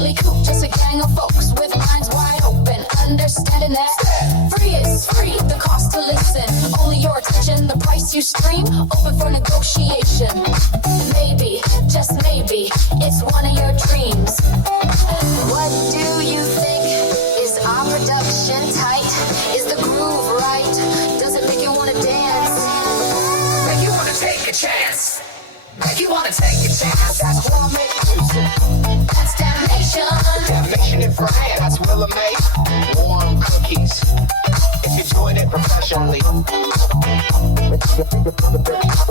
Bentley coupe, just a gang of folks with minds wide open, understanding that free is free, the cost to listen, only your attention, the price you stream, open for negotiation. Maybe, just maybe, it's one of your dreams. What do you think? Is our production tight? Is the groove right? Does it make you wanna dance? Make you wanna take a chance. Make you wanna take a chance. That's gourmet music. That's damnation. Damnation in Fran. That's Willa May. Warm cookies. If you're doing it professionally.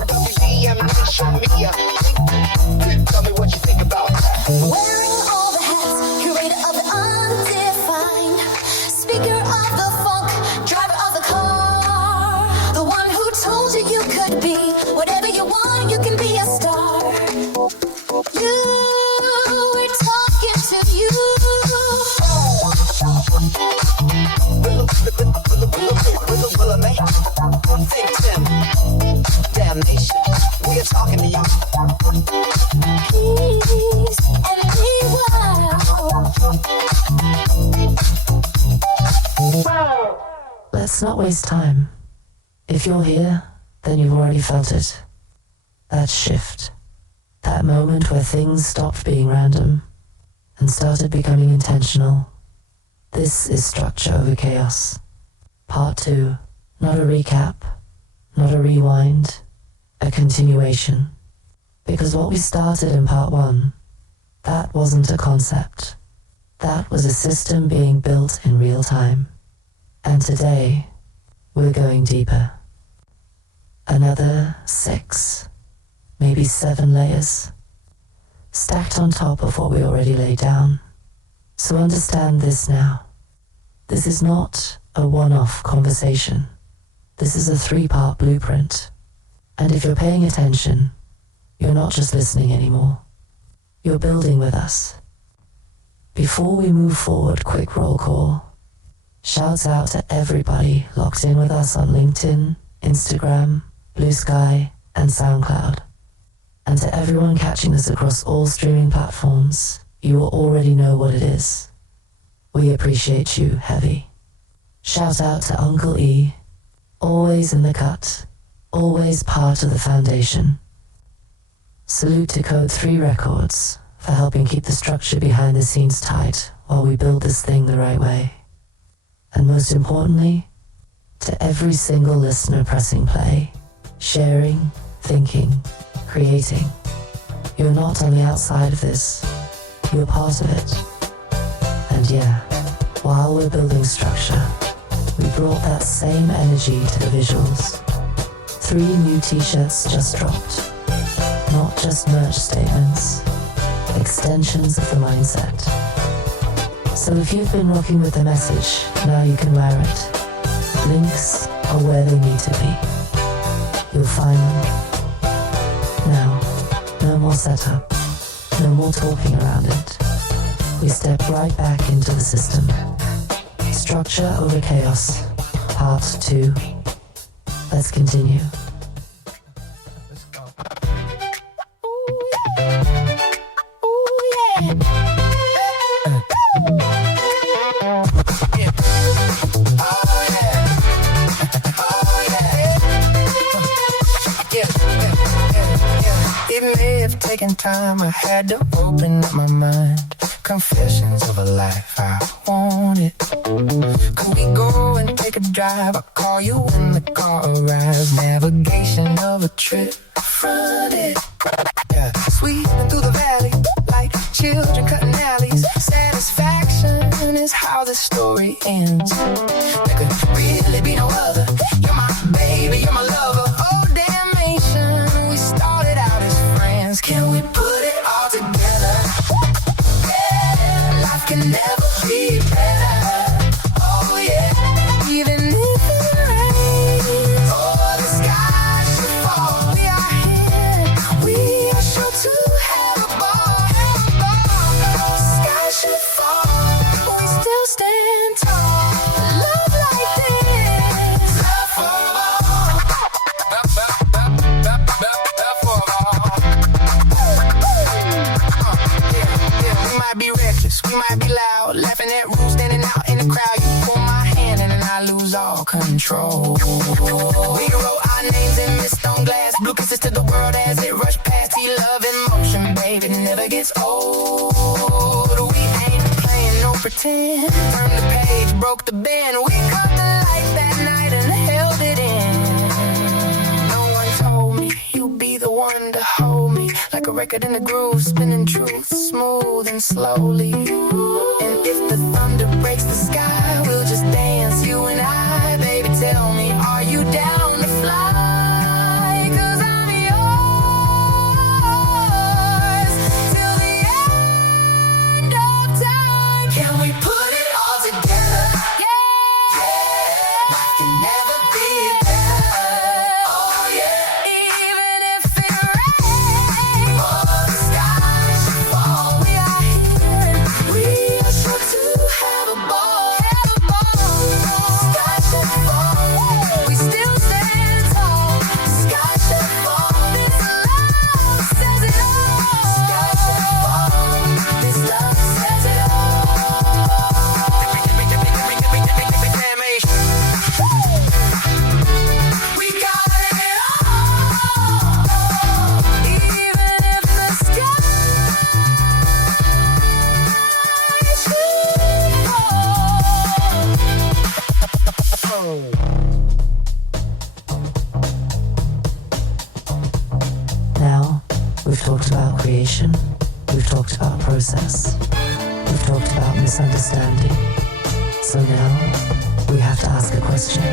WDM Nation Media. Tell me what you think about that. Wearing all the hats, curator of the undefined, speaker of the funk, driver of the car, the one who told you you could be whatever you want, you can be a star. You, we're talking to you. Willa May. ThinkTimm. Damnation. We are talking to you. Peace and be wild. Let's not waste time. If you're here, then you've already felt it. That shift. That moment where things stopped being random and started becoming intentional. This is Structure Over Chaos. Part 2. Not a recap, not a rewind, a continuation. Because what we started in Part 1, that wasn't a concept. That was a system being built in real time. And today, we're going deeper. Another 6, maybe 7 layers, stacked on top of what we already laid down. So understand this now. This is not a one-off conversation. This is a 3-part blueprint. And if you're paying attention, you're not just listening anymore. You're building with us. Before we move forward, quick roll call. Shouts out to everybody locked in with us on LinkedIn, Instagram, Blue Sky, and SoundCloud. And to everyone catching us across all streaming platforms, you will already know what it is. We appreciate you heavy. Shout out to Uncle E, always in the cut, always part of the foundation. Salute to Code 3 Records for helping keep the structure behind the scenes tight while we build this thing the right way. And most importantly, to every single listener pressing play, sharing, thinking, creating. You're not on the outside of this, you're part of it. And yeah, while we're building structure, we brought that same energy to the visuals. 3 new t-shirts just dropped. Not just merch statements, extensions of the mindset. So if you've been rocking with the message, now you can wear it. Links are where they need to be. You'll find them. Now, no more setup, no more talking around it. We step right back into the system. Structure Over Chaos, Part 2. Let's continue. It may have taken time, I had to open up my mind. Confessions of a life I wanted. Could we go and take a drive? I'll call you when the car arrives. Navigation of a trip fronted. Yeah. Sweeping through the valley like children cutting alleys. Satisfaction is how the story ends. There could really be no other. You're my baby, you're my lover. Oh, damnation, we started out as friends. Can we put it all together? Yeah, life can never be better. Oh yeah, even if it rains or the sky should fall, we are here. We are sure to have a ball. Sky should fall, we still stand tall. Love like this, love for all. Love for all. Yeah, we might be reckless. We might be loud, laughing at rules, standing out in the crowd. You pull my hand and then I lose all control. We wrote our names in mist on glass, blue kisses to the world as it rushed past. He love in motion, babe, it never gets old. We ain't playing no pretend. Turned the page, broke the bend. We caught the light that night and held it in. No one told me you'd be the one to hold me, like a record in the groove, spinning truth smooth and slowly. And if the thunder breaks the sky, we'll just dance, you and I. Baby, tell me, are you down to fly? 'Cause I'm yours till the end of time. Can we put it all together? Yeah, life can never be better. Oh yeah, even if it rains or the sky should fall, we are here and we are sure to have a ball. Sky should fall, we still stand tall. Sky should fall, this love says it all. Sky should fall, this love says it all. We got it all, even if the sky should fall. Now, we've talked about creation, we've talked about process, we've talked about misunderstanding. So now, we have to ask a question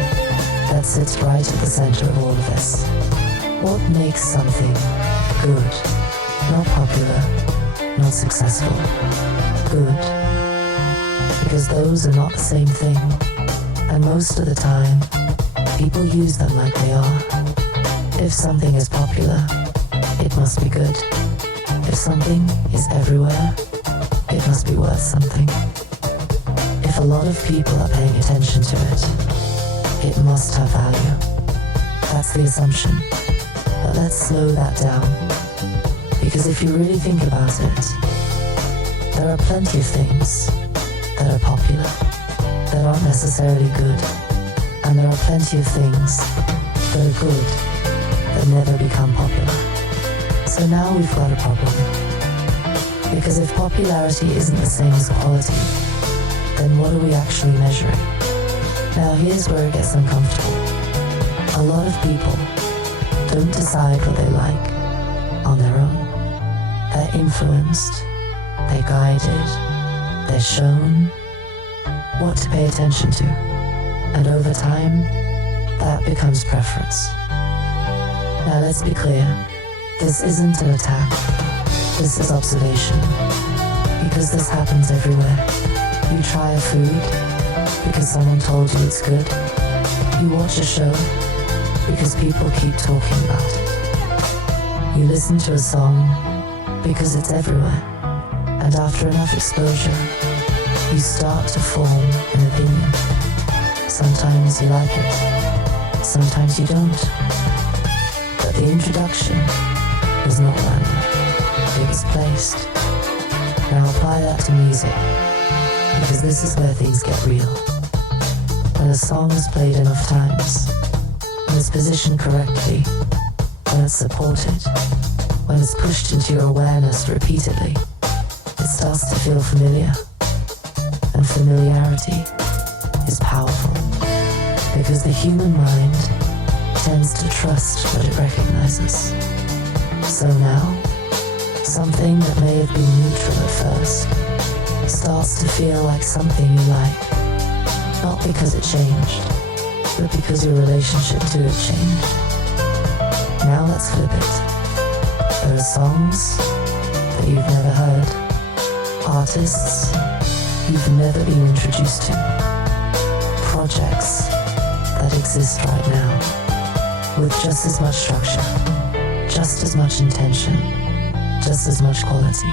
that sits right at the center of all of this. What makes something good? Not popular, not successful. Good. Because those are not the same thing. And most of the time, people use them like they are. If something is popular, it must be good. If something is everywhere, it must be worth something. If a lot of people are paying attention to it, it must have value. That's the assumption. But let's slow that down. Because if you really think about it, there are plenty of things that are popular that aren't necessarily good. And there are plenty of things that are good that never become popular. So now we've got a problem. Because if popularity isn't the same as quality, then what are we actually measuring? Now here's where it gets uncomfortable. A lot of people don't decide what they like on their own. They're influenced, they're guided, they're shown what to pay attention to. And over time, that becomes preference. Now let's be clear, this isn't an attack, this is observation. Because this happens everywhere. You try a food because someone told you it's good. You watch a show because people keep talking about it. You listen to a song because it's everywhere. And after enough exposure, you start to form an opinion. Sometimes you like it, sometimes you don't. But the introduction was not random, it was placed. Now apply that to music, because this is where things get real. When a song is played enough times, when it's positioned correctly, when it's supported, when it's pushed into your awareness repeatedly, it starts to feel familiar. And familiarity is powerful, because the human mind tends to trust what it recognizes. So now, something that may have been neutral at first starts to feel like something you like, not because it changed, but because your relationship to it changed. Now let's flip it. There are songs that you've never heard, artists you've never been introduced to, projects that exist right now, with just as much structure, just as much intention, just as much quality.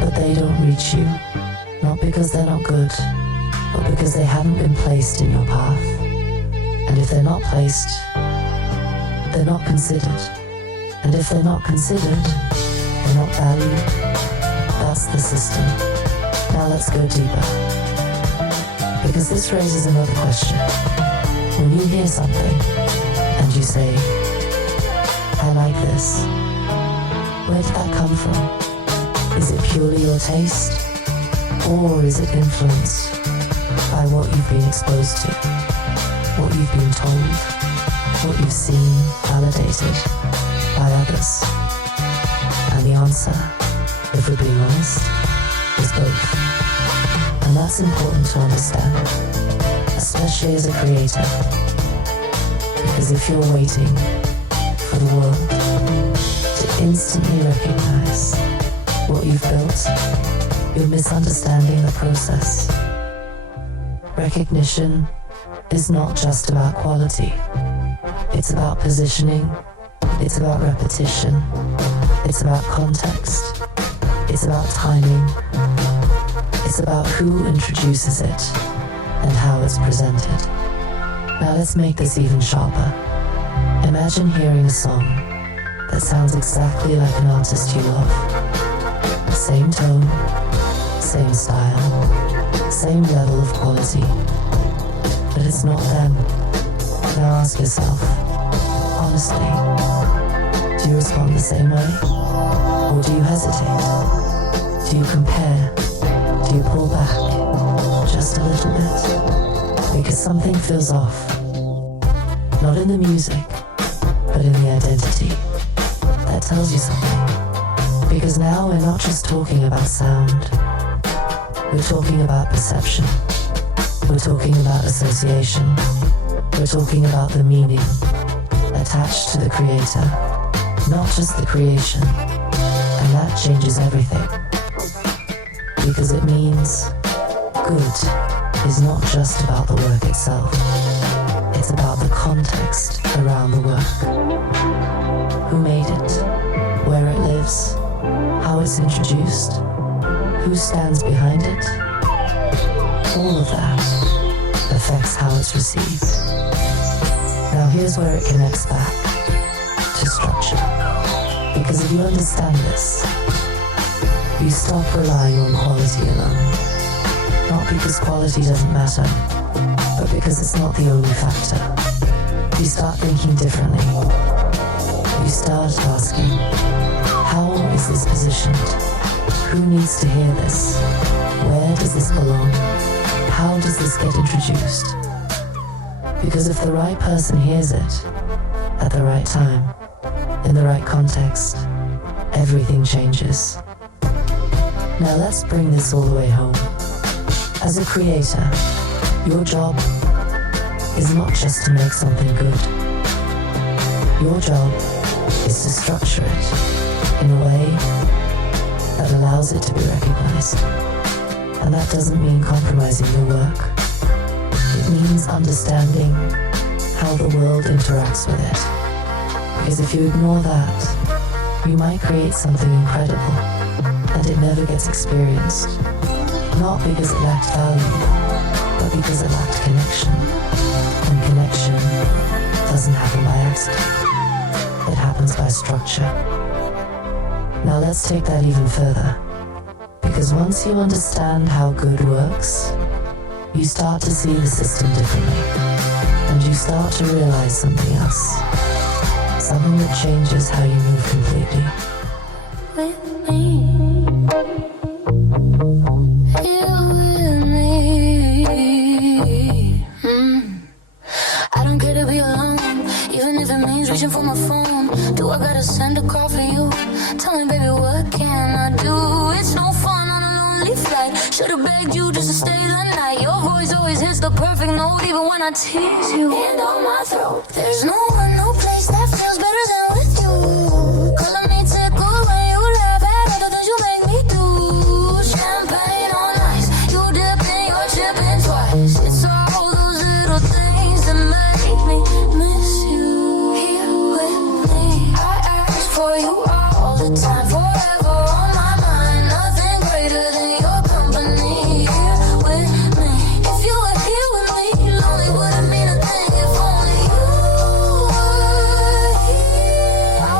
But they don't reach you, not because they're not good, but because they haven't been placed in your path. And if they're not placed, they're not considered. And if they're not considered, they're not valued. That's the system. Now let's go deeper. Because this raises another question. When you hear something and you say, I like this, where did that come from? Is it purely your taste? Or is it influenced by what you've been exposed to, what you've been told, what you've seen validated by others? And the answer, if we're being honest, is both. And that's important to understand, especially as a creator. Because if you're waiting for the world to instantly recognize what you've built, you're misunderstanding the process. Recognition is not just about quality. It's about positioning. It's about repetition. It's about context. It's about timing. It's about who introduces it and how it's presented. Now let's make this even sharper. Imagine hearing a song that sounds exactly like an artist you love. Same tone, same style, same level of quality. But it's not them. Now ask yourself, honestly, do you respond the same way? Or do you hesitate? Do you compare? Do you pull back just a little bit? Because something feels off. Not in the music, but in the identity. That tells you something. Because now we're not just talking about sound. We're talking about perception. We're talking about association. We're talking about the meaning attached to the creator, not just the creation. And that changes everything. Because it means good is not just about the work itself. It's about the context around the work. Who made it? Where it lives? How it's introduced? Who stands behind it? All of that affects how it's received. Now here's where it connects back to structure. Because if you understand this, you stop relying on quality alone. Not because quality doesn't matter, but because it's not the only factor. You start thinking differently. You start asking, how is this positioned? Who needs to hear this? Where does this belong? How does this get introduced? Because if the right person hears it at the right time, in the right context, everything changes. Now let's bring this all the way home. As a creator, your job is not just to make something good. Your job is to structure it in a way that allows it to be recognized. And that doesn't mean compromising your work. It means understanding how the world interacts with it. Because if you ignore that, you might create something incredible and it never gets experienced. Not because it lacked value, but because it lacked connection. And connection doesn't happen by accident. It happens by structure. Now let's take that even further. Because once you understand how good works, you start to see the system differently. And you start to realize something else. Something that changes how you move completely. With me. I don't care to be alone, even if it means reaching for my phone. Do I gotta send a call for you? Tell me, baby, what can I do? It's no fun on a lonely flight. Should've begged you just to stay the night. Your voice always hits the perfect note, even when I tease you. Hand on my throat. There's no one, no place that feels better than with you. Color me tickle when you laugh at all the things you make me do. Champagne on ice, you dip in your chip in twice. It's all those little things that make me miss you. Here with me, I ask for you all the time, forever on my mind. Nothing greater than your company. Here with me, if you were here with me, lonely wouldn't mean a thing if only you were here. I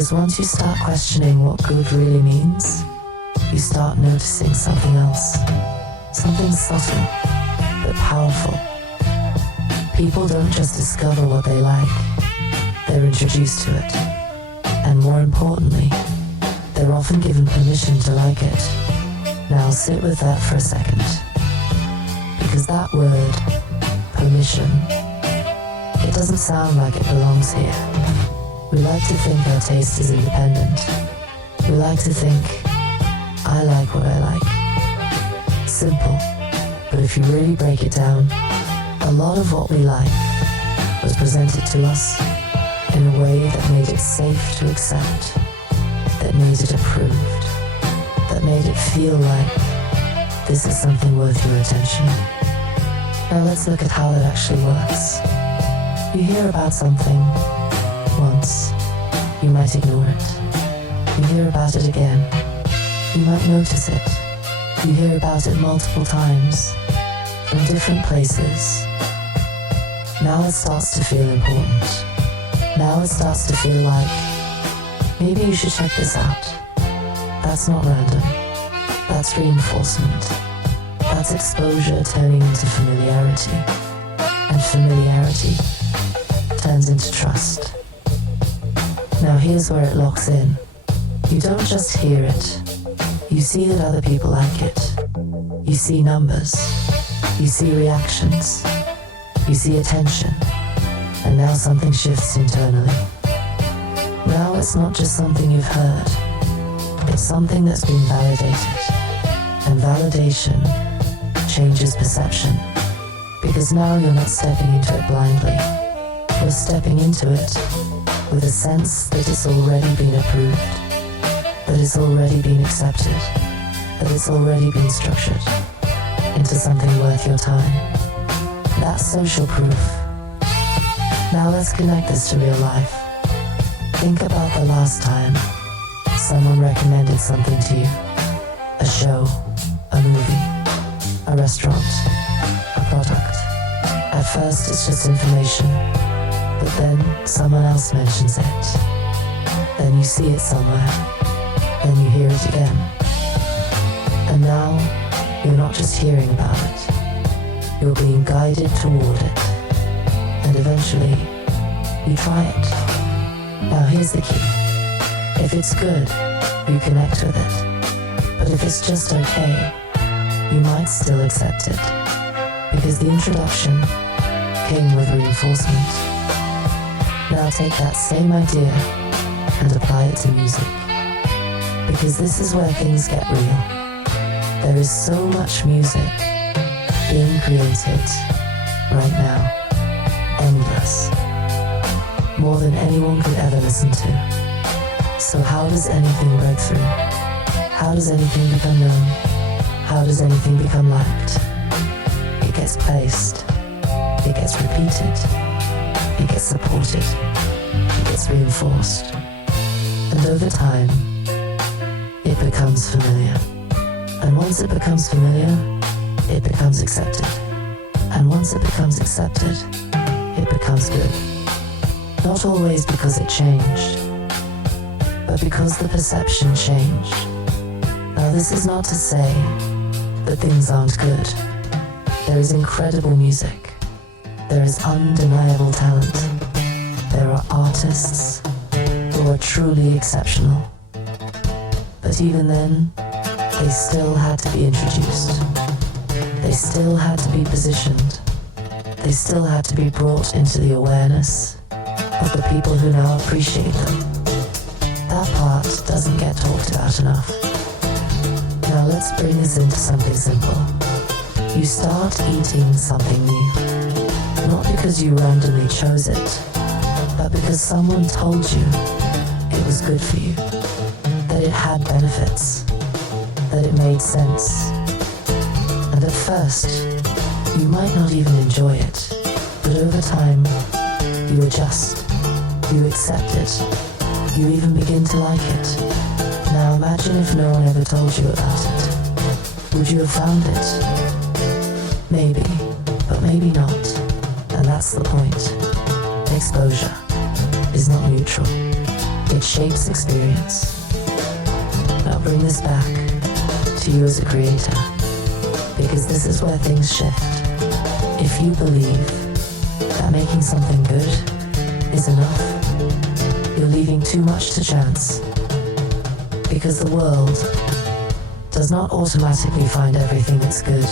Because once you start questioning what good really means, you start noticing something else. Something subtle, but powerful. People don't just discover what they like, they're introduced to it. And more importantly, they're often given permission to like it. Now sit with that for a second. Because that word, permission, it doesn't sound like it belongs here. We like to think our taste is independent. We like to think, I like what I like. Simple, but if you really break it down, a lot of what we like was presented to us in a way that made it safe to accept, that made it approved, that made it feel like this is something worth your attention. Now let's look at how that actually works. You hear about something once, you might ignore it. You hear about it again, you might notice it. You hear about it multiple times, from different places. Now it starts to feel important. Now it starts to feel like, maybe you should check this out. That's not random. That's reinforcement. That's exposure turning into familiarity. And familiarity turns into trust. Now here's where it locks in. You don't just hear it. You see that other people like it. You see numbers. You see reactions. You see attention. And now something shifts internally. Now it's not just something you've heard. It's something that's been validated. And validation changes perception. Because now you're not stepping into it blindly. You're stepping into it with a sense that it's already been approved, that it's already been accepted, that it's already been structured into something worth your time. That's social proof. Now let's connect this to real life. Think about the last time someone recommended something to you. A show, a movie, a restaurant, a product. At first it's just information, but then someone else mentions it. Then you see it somewhere, then you hear it again. And now you're not just hearing about it, you're being guided toward it. And eventually, you try it. Now here's the key. If it's good, you connect with it. But if it's just okay, you might still accept it. Because the introduction came with reinforcement. Now take that same idea and apply it to music. Because this is where things get real. There is so much music being created right now. Endless. More than anyone could ever listen to. So how does anything break through? How does anything become known? How does anything become liked? It gets placed. It gets repeated. It gets supported. It gets reinforced. And over time, it becomes familiar. And once it becomes familiar, it becomes accepted. And once it becomes accepted, it becomes good. Not always because it changed, but because the perception changed. Now this is not to say that things aren't good. There is incredible music. There is undeniable talent. There are artists who are truly exceptional. But even then, they still had to be introduced. They still had to be positioned. They still had to be brought into the awareness of the people who now appreciate them. That part doesn't get talked about enough. Now let's bring this into something simple. You start eating something new. Not because you randomly chose it, but because someone told you it was good for you, that it had benefits, that it made sense. And at first, you might not even enjoy it, but over time, you adjust, you accept it, you even begin to like it. Now imagine if no one ever told you about it. Would you have found it? Maybe, but maybe not. And that's the point. Exposure is not neutral. It shapes experience. Now bring this back to you as a creator, because this is where things shift. If you believe that making something good is enough, you're leaving too much to chance, because the world does not automatically find everything that's good.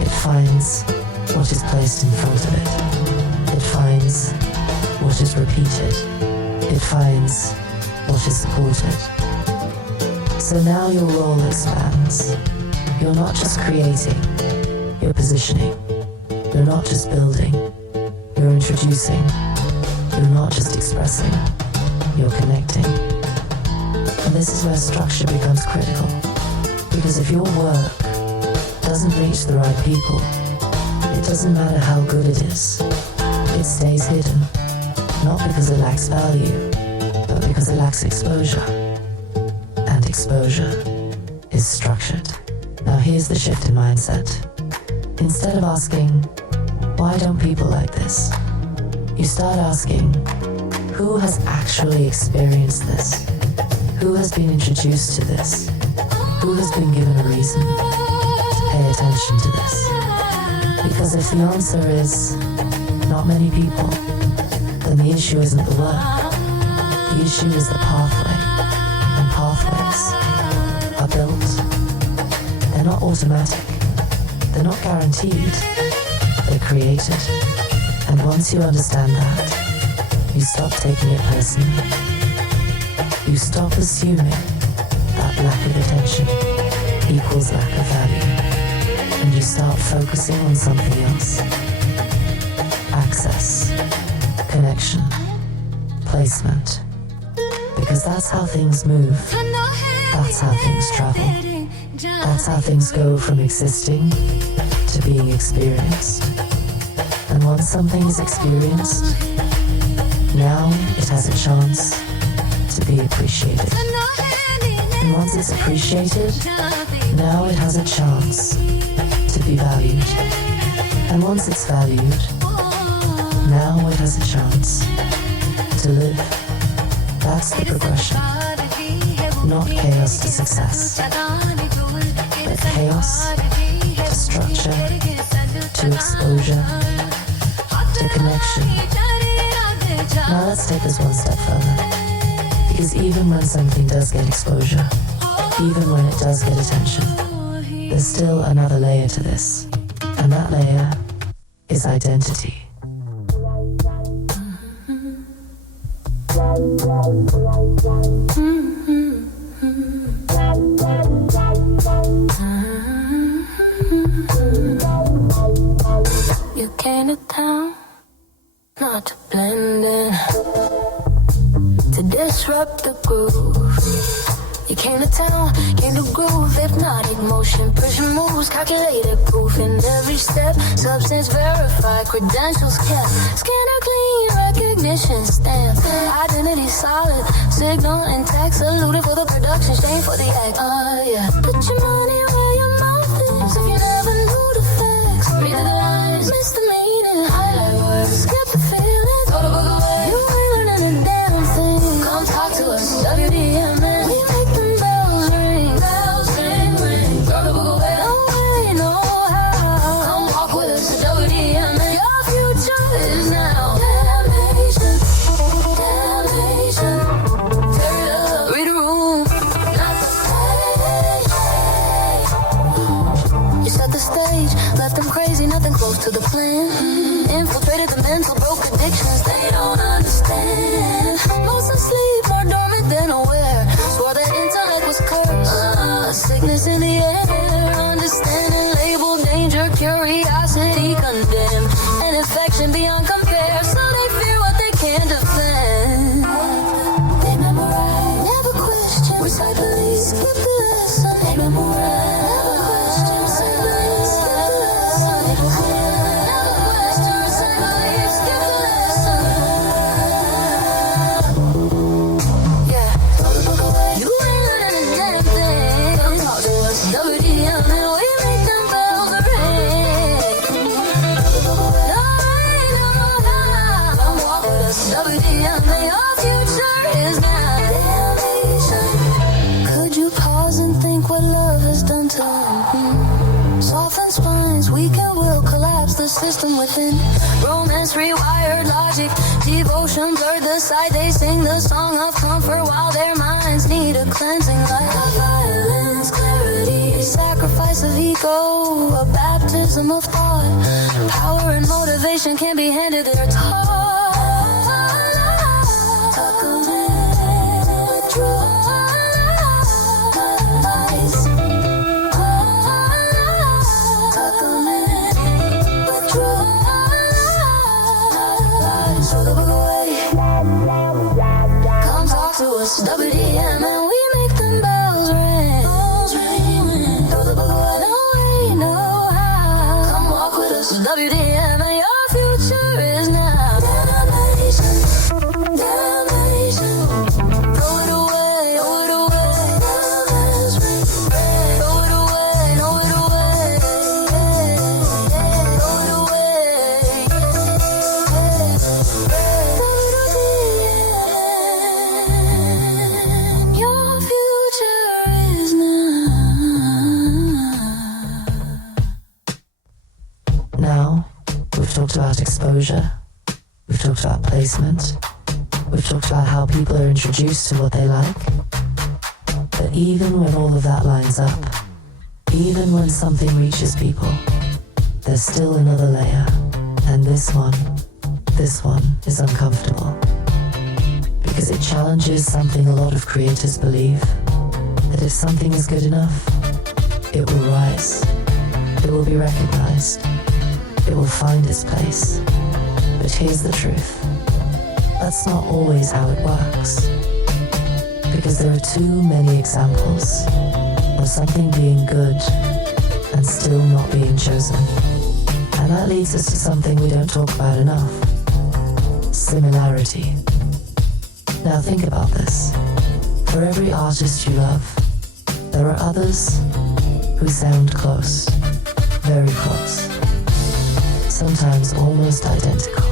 It finds what is placed in front of it. It finds what is repeated. It finds what is supported. So now your role expands. You're not just creating, you're positioning. You're not just building, you're introducing. You're not just expressing, you're connecting. And this is where structure becomes critical. Because if your work doesn't reach the right people, it doesn't matter how good it is. It stays hidden, not because it lacks value, but because it lacks exposure. And exposure is structured. Now here's the shift in mindset. Instead of asking, why don't people like this? You start asking, who has actually experienced this? Who has been introduced to this? Who has been given a reason to pay attention to this? Because if the answer is not many people, then the issue isn't the work. The issue is the pathway. And pathways are built. They're not automatic. They're not guaranteed. They're created. And once you understand that, you stop taking it personally. You stop assuming that lack of attention equals lack of value. And you start focusing on something else. Access, connection, placement. Because that's how things move. That's how things travel. That's how things go from existing to being experienced. And once something is experienced, now it has a chance to be appreciated. And once it's appreciated, now it has a chance to be valued. And once it's valued, now it has a chance to live. That's the progression. Not chaos to success, but chaos to structure, to exposure, to connection. Now let's take this one step further. Because even when something does get exposure, even when it does get attention, there's still another layer to this. And that layer is identity. You came to town, not to blend in, to disrupt the groove. You came to town, came to groove, hypnotic motion, pushing moves, calculated proof in every step. Substance verified, credentials kept, scanner clean, recognition stamp. Identity solid, signal intact, saluted for the production, shame for the act. Yeah. Put your money where your mouth is. If you never knew the facts, read the lines, miss the meaning, highlight words, skip the feelings, throw the book away. You ain't learning a damn thing. Come talk to us, WDM, man. We make them bells ring, throw the book away. No way, no how. Come walk with us, WDM, man. Your future is now. Damnation, damnation. Tear it up, read the room, not the page. You set the stage, left them crazy, nothing close to the plan. Infiltrated the mental, broke addictions they don't understand. Most asleep, more dormant than aware. Swore that intellect was cursed. Sickness in the air, understanding, labeled danger, curiosity condemned. An infection beyond compare, so they fear what they can't defend. They memorize, never question, recite the least, skip the lesson. They memorize, never question, recite the least, skip the lesson. They memorize, never question, recite the least, skip the lesson. Yeah, throw the book away. You ain't learning a damn thing. Come talk to us, WDM, and we make them bells ring. Throw the book away. No way, no how. Come walk with us, WDM, and your future is now. and think what love has done to them. Soften spines, weaken will, collapse the system within. Romance rewired logic, devotion blurred the sight. They sing the song of comfort while their minds need a cleansing like violence, clarity, sacrifice of ego, a baptism of thought. Power and motivation can be handed, they're taught. WDM and we make them bells ring. Throw the book away, no way, no how. Come walk with us, WDM, and your future is now. Damnation, damnation. Throw it away, throw it away. Bells ring, throw it away, throw it away. Throw it away. Your future is now. Now, we've talked about exposure, we've talked about placement, we've talked about how people are introduced to what they like. But even when all of that lines up, even when something reaches people, there's still another layer, and this one is uncomfortable. Because it challenges something a lot of creators believe, that if something is good enough, it will rise, it will be recognized, it will find its place. But here's the truth, that's not always how it works. Because there are too many examples of something being good and still not being chosen. And that leads us to something we don't talk about enough: similarity. Now think about this. For every artist you love, there are others who sound close, very close. Sometimes almost identical.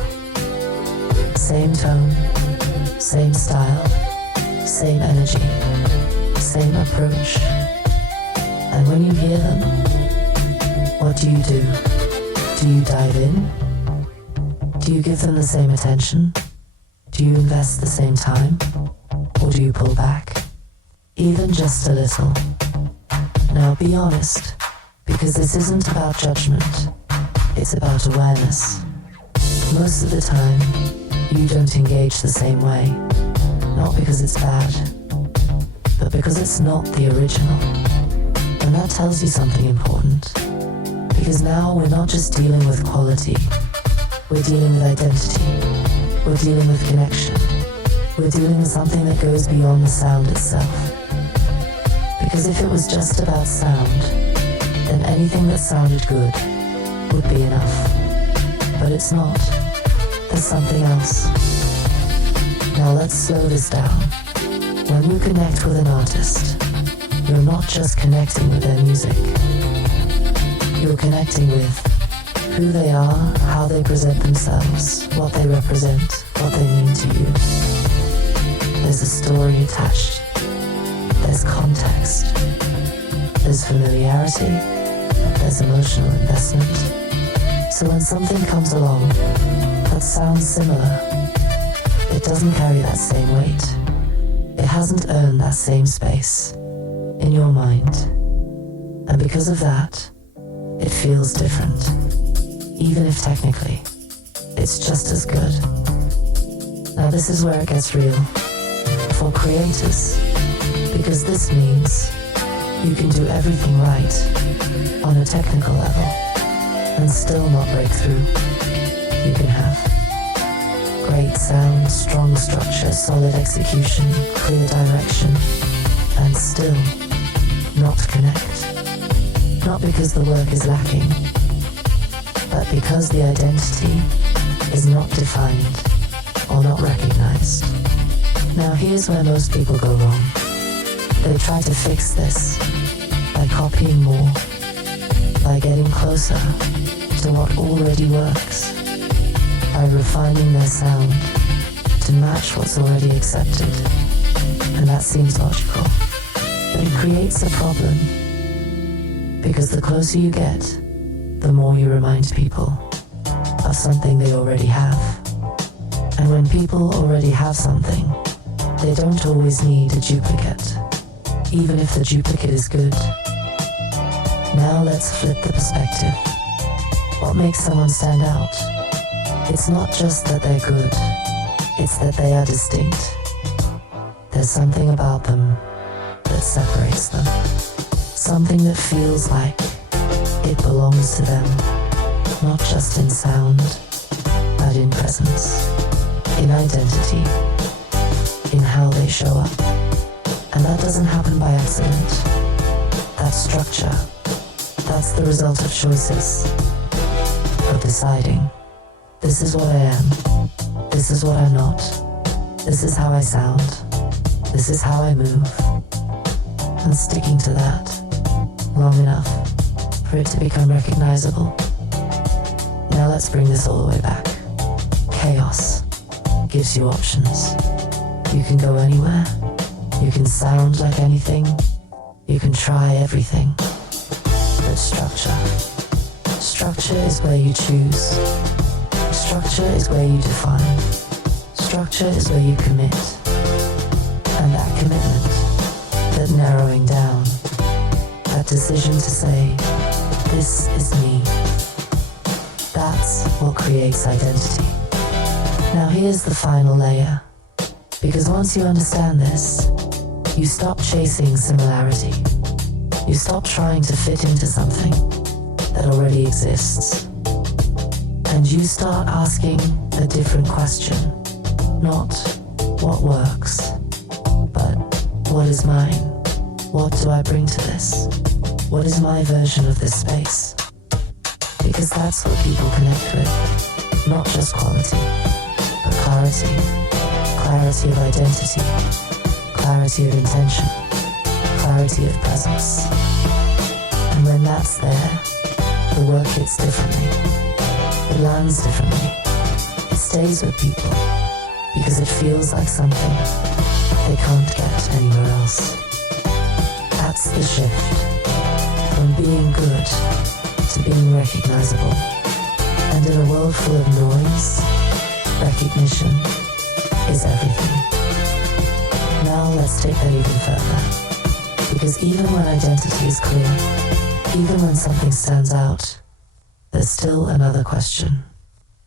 Same tone, same style, same energy, same approach. And when you hear them, what do? Do you dive in? Do you give them the same attention? Do you invest the same time? Or do you pull back? Even just a little. Now be honest, because this isn't about judgment, it's about awareness. Most of the time, you don't engage the same way, not because it's bad, but because it's not the original. And that tells you something important, because now we're not just dealing with quality, we're dealing with identity, we're dealing with connection, we're dealing with something that goes beyond the sound itself. Because if it was just about sound, then anything that sounded good would be enough. But it's not. There's something else. Now let's slow this down. When you connect with an artist, you're not just connecting with their music. You're connecting with who they are, how they present themselves, what they represent, what they mean to you. There's a story attached. There's context. There's familiarity. There's emotional investment. So when something comes along that sounds similar, it doesn't carry that same weight. It hasn't earned that same space in your mind. And because of that, it feels different. Even if technically, it's just as good. Now this is where it gets real. For creators, because this means you can do everything right on a technical level and still not break through. You can have great sound, strong structure, solid execution, clear direction, and still not connect. Not because the work is lacking, but because the identity is not defined or not recognized. Now here's where most people go wrong. They try to fix this by copying more, by getting closer to what already works, by refining their sound to match what's already accepted. And that seems logical. But it creates a problem. Because the closer you get, the more you remind people of something they already have. And when people already have something, they don't always need a duplicate, even if the duplicate is good. Now let's flip the perspective. What makes someone stand out? It's not just that they're good, it's that they are distinct. There's something about them that separates them. Something that feels like it belongs to them, not just in sound, but in presence, in identity, in how they show up. And that doesn't happen by accident. That's structure. That's the result of choices, of deciding, this is what I am, this is what I'm not, this is how I sound, this is how I move, and sticking to that long enough for it to become recognizable. Now let's bring this all the way back. Chaos gives you options. You can go anywhere, you can sound like anything, you can try everything. But structure is where you choose. Structure is where you define. Structure is where you commit. And that commitment, that narrowing down, that decision to say, this is me, that's what creates identity. Now here's the final layer. Because once you understand this, you stop chasing similarity. You stop trying to fit into something that already exists. And you start asking a different question. Not what works, but what is mine? What do I bring to this? What is my version of this space? Because that's what people connect with. Not just quality, but clarity. Clarity of identity. Clarity of intention. Clarity of presence. And when that's there, the work hits differently. It lands differently. It stays with people because it feels like something they can't get anywhere else. That's the shift from being good to being recognizable. And in a world full of noise, recognition is everything. Now let's take that even further. Because even when identity is clear, even when something stands out, there's still another question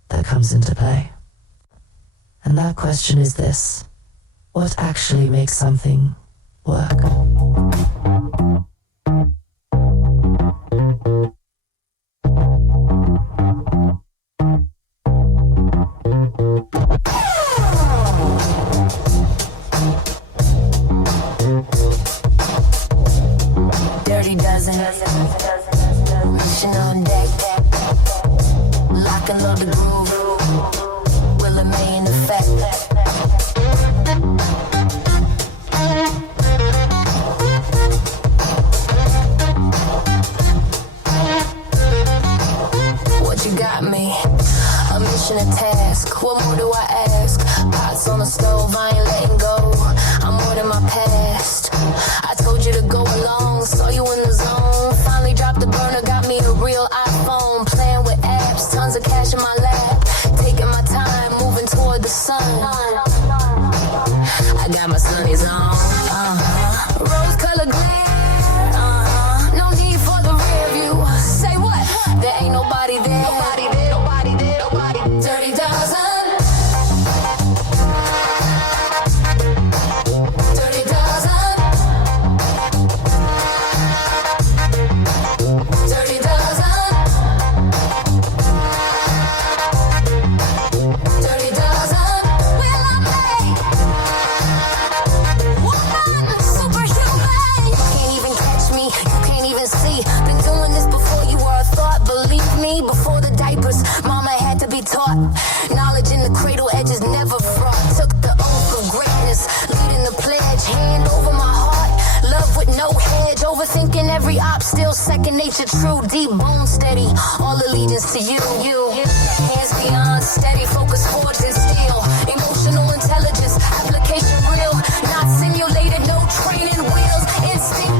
that comes into play. And that question is this: what actually makes something work? Dirty dozen, mission on deck, lock and load the groove, Willa May in effect. What you got me? A mission, a task. What more do I ask? Pots on the stove, I ain't letting go. I'm more than my past. I told you to go along, saw you in the zone. Finally dropped the burner, got me a real iPhone. Playing with apps, tons of cash in my lap. Taking my time, moving toward the sun. I got my sunnies on. Rose-colored glare. No need for the rear view. Say what? There ain't nobody there. Nobody there, nobody there, nobody. Dirty dozen. Dirty dozen. Dirty dozen. Dirty dozen. Willa May. Woman, superhuman. You can't even catch me. You can't even see. Been doing this before you were a thought. Believe me, before the diapers, mama had to be taught. Knowledge in the cradle, edges never fraught. Took the oath of greatness, leading the pledge. Hand over my heart, love with no hedge. Overthinking every op, still second nature true. Deep bone steady, all allegiance to you. Hands beyond steady, focus forged in steel. Emotional intelligence, application real. Not simulated, no training wheels. Instinct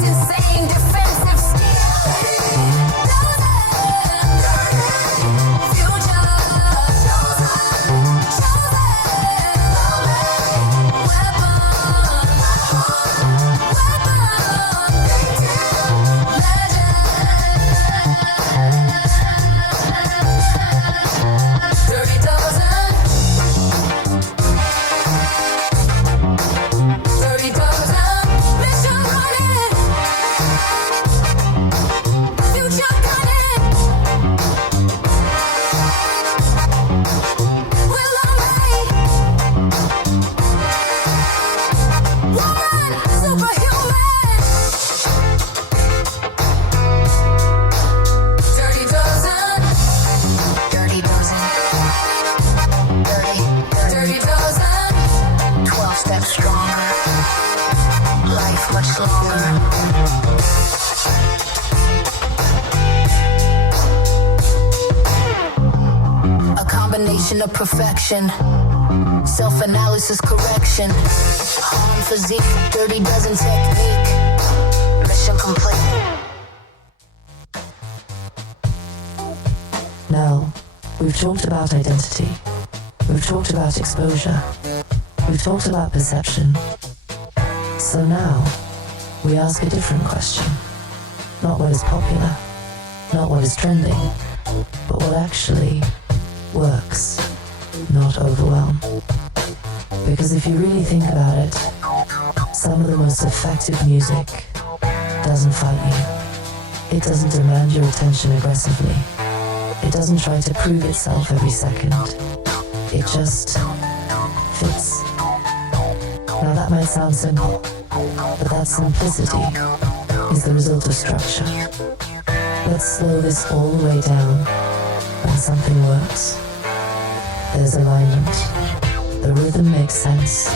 life much longer. A combination of perfection, self-analysis, correction, harm, physique, dirty dozen technique, mission complete. Now, we've talked about identity. We've talked about exposure. We've talked about perception. So now, we ask a different question. Not what is popular, not what is trending, but what actually works, not overwhelm. Because if you really think about it, some of the most effective music doesn't fight you. It doesn't demand your attention aggressively. It doesn't try to prove itself every second. It just fits. Now that might sound simple, but that simplicity is the result of structure. Let's slow this all the way down. When something works, there's alignment. The rhythm makes sense.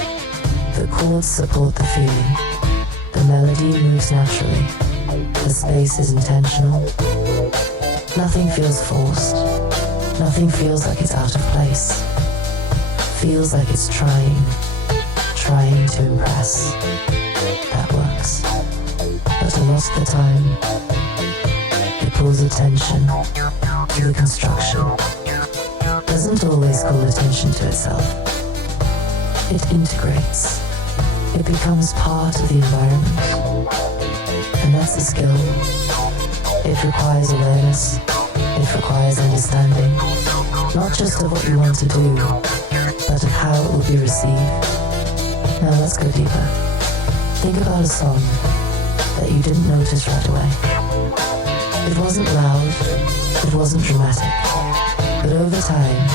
The chords support the feeling. The melody moves naturally. The space is intentional. Nothing feels forced. Nothing feels like it's out of place. Feels like it's trying to impress. That works. But a lot of the time, it pulls attention to the construction. Doesn't always call attention to itself. It integrates. It becomes part of the environment. And that's a skill. It requires awareness. It requires understanding. Not just of what you want to do, but of how it will be received. Now let's go deeper. Think about a song that you didn't notice right away. It wasn't loud, it wasn't dramatic, but over time,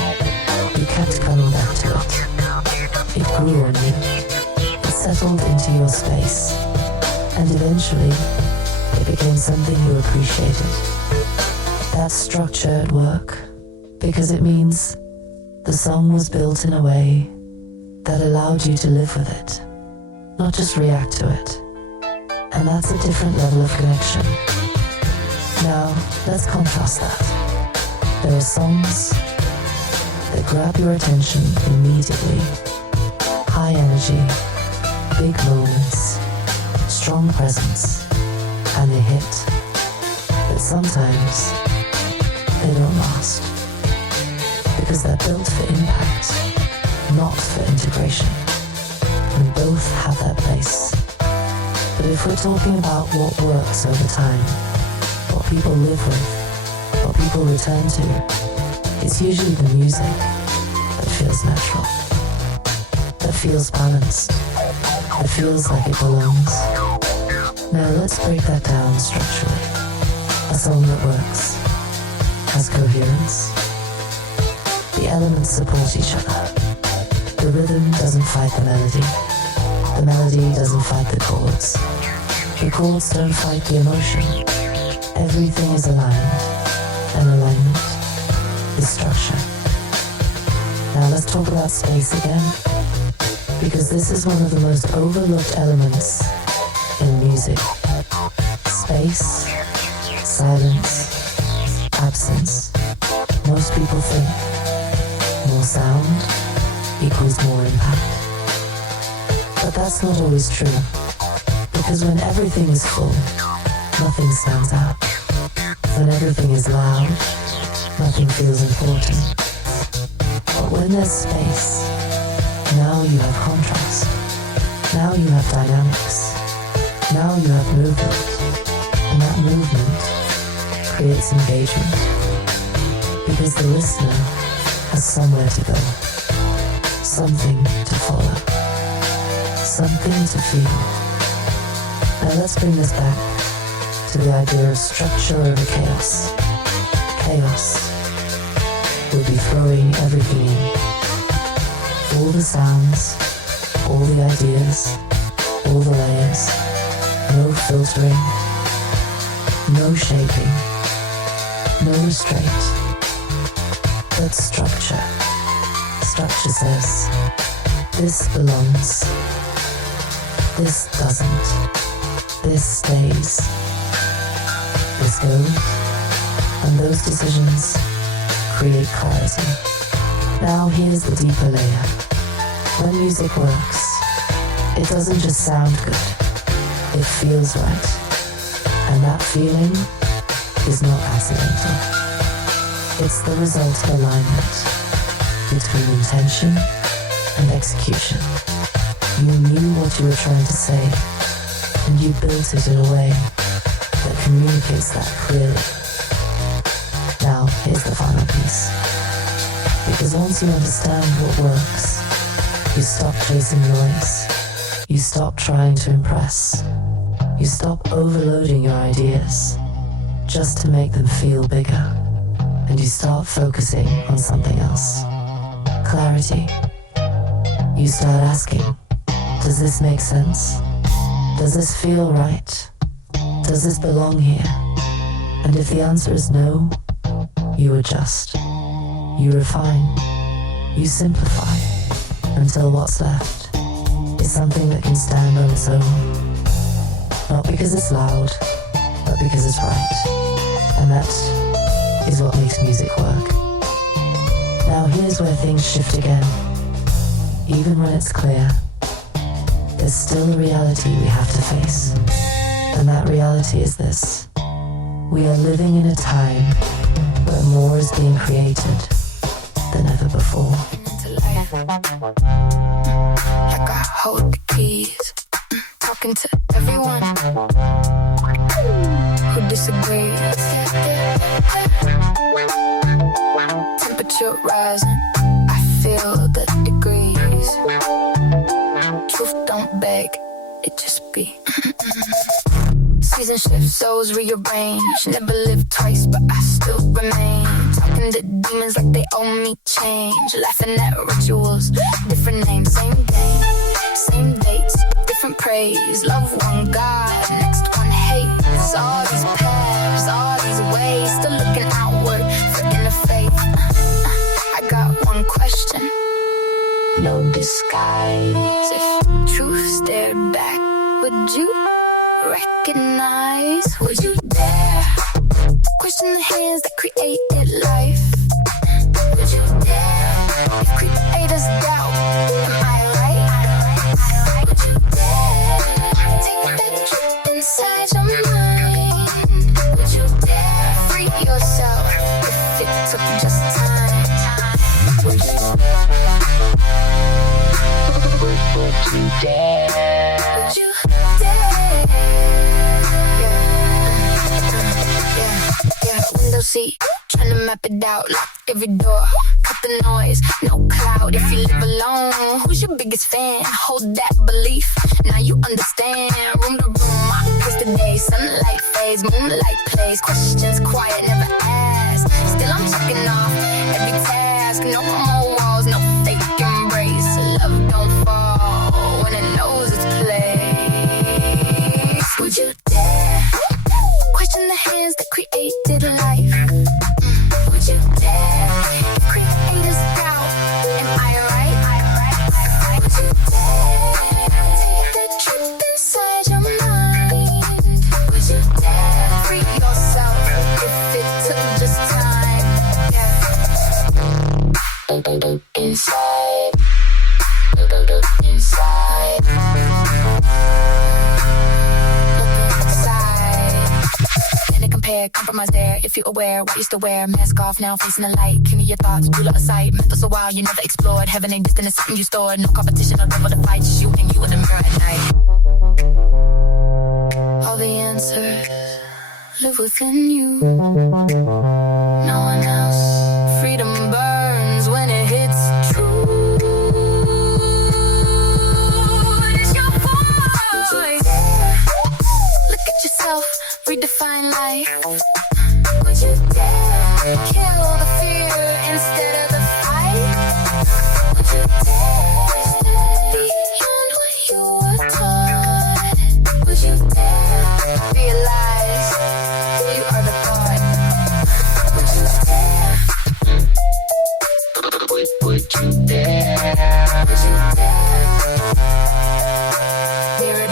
you kept coming back to it. It grew on you. It settled into your space. And eventually, it became something you appreciated. That's structure at work, because it means the song was built in a way that allowed you to live with it, not just react to it. And that's a different level of connection. Now, let's contrast that. There are songs that grab your attention immediately. High energy, big moments, strong presence, and they hit. But sometimes, they don't last. Because they're built for impact, not for integration. And both have their place. But if we're talking about what works over time, what people live with, what people return to, it's usually the music that feels natural, that feels balanced, that feels like it belongs. Now let's break that down structurally. A song that works has coherence. The elements support each other. The rhythm doesn't fight the melody. The melody doesn't fight the chords. The chords don't fight the emotion. Everything is aligned, and alignment is structure. Now let's talk about space again, because this is one of the most overlooked elements in music. Space, silence, absence. Most people think more sound equals more impact. But that's not always true, because when everything is full, nothing stands out. When everything is loud, nothing feels important. But when there's space, now you have contrast. Now you have dynamics. Now you have movement. And that movement creates engagement. Because the listener has somewhere to go. Something to follow. Something to feel. Now let's bring this back to the idea of structure over chaos. Chaos would be throwing everything in. All the sounds, all the ideas, all the layers, no filtering, no shaping, no restraint, but structure. Structure says, this belongs. This doesn't. This stays. This goes. And those decisions create clarity. Now here's the deeper layer. When music works, it doesn't just sound good. It feels right. And that feeling is not accidental. It's the result of alignment between intention and execution. You knew what you were trying to say, and you built it in a way that communicates that clearly. Now, here's the final piece. Because once you understand what works, you stop chasing noise. You stop trying to impress. You stop overloading your ideas just to make them feel bigger. And you start focusing on something else. Clarity. You start asking, does this make sense? Does this feel right? Does this belong here? And if the answer is no, you adjust. You refine. You simplify until what's left is something that can stand on its own. Not because it's loud, but because it's right. And that is what makes music work. Now here's where things shift again. Even when it's clear, there's still a reality we have to face. And that reality is this. We are living in a time where more is being created than ever before. Like I hold the keys, talking to everyone who disagrees. Temperature rising, I feel the degrees. Truth don't beg, it just be. Season shift, souls rearrange. Never lived twice, but I still remain. Talking to demons like they owe me change. Laughing at rituals, different names, same game, same dates, different praise. Love one God, next one hates. All these paths, all these ways, still looking outward for inner faith. I got one question, no disguise. If truth stared back, would you recognize? Would you dare question the hands that created life? Would you dare if creators doubt? Am I right? Would you dare take that trip inside your mind? Would you dare free yourself if it took just time? Would you dare? Would you window seat, trying to map it out, lock every door, cut the noise, no cloud. If you live alone, who's your biggest fan? Hold that belief, now you understand. Room to room, I kiss the day, sunlight fades, moonlight plays, questions quiet, never asked. Still I'm checking off every task, no more walls, no fake embrace. Love don't fall when it knows its place. Would you dare question the hands that created life? Would you dare if creators doubt? Am I right? Would you dare take the trip inside your mind? Would you dare free yourself if it took just time? Inside, inside. Compromise there, if you're aware, what used to wear, mask off, now facing the light. Give me your thoughts, rule out of sight. Meant for so while, you never explored. Heaven ain't distant, it's something you stored. No competition, no devil to fight, just you and you in the mirror at night. All the answers live within you. No one else. Freedom burns when it hits true. It's your voice. Look at yourself, redefine life. Would you dare kill the fear instead of the fight? Would you dare step beyond what you were taught? Would you dare realize you are the thought? Would you dare? Would you dare? Would you dare? Mirror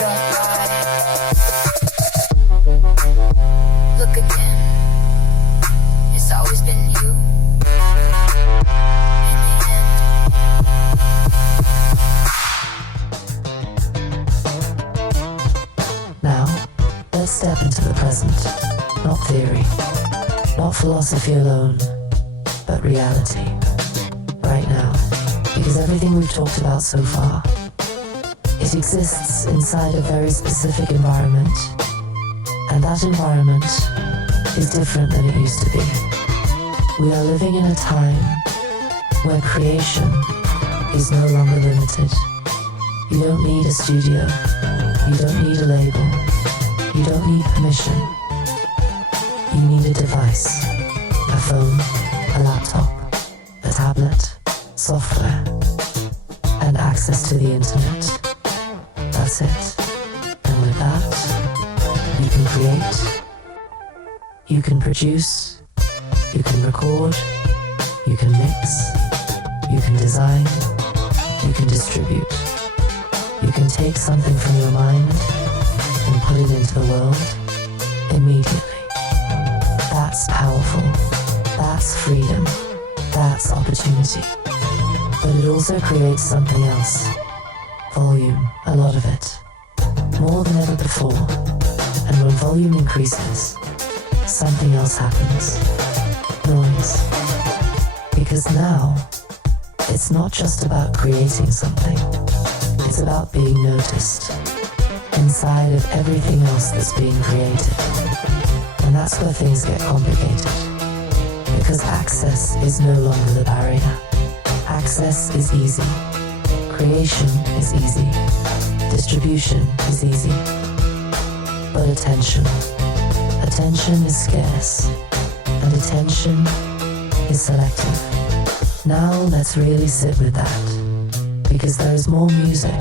present, not theory, not philosophy alone, but reality, right now, because everything we've talked about so far, it exists inside a very specific environment, and that environment is different than it used to be. We are living in a time where creation is no longer limited. You don't need a studio, you don't need a label, you don't need permission. You need a device, a phone, a laptop, a tablet, software, and access to the internet. That's it. And with that, you can create, you can produce, you can record, you can mix, you can design, you can distribute. You can take something from your mind and put it into the world immediately. That's powerful. That's freedom. That's opportunity. But it also creates something else. Volume, a lot of it. More than ever before. And when volume increases, something else happens. Noise. Because now, it's not just about creating something. It's about being noticed inside of everything else that's being created. And that's where things get complicated. Because access is no longer the barrier. Access is easy. Creation is easy. Distribution is easy. But attention is scarce. And attention is selective. Now let's really sit with that. Because there is more music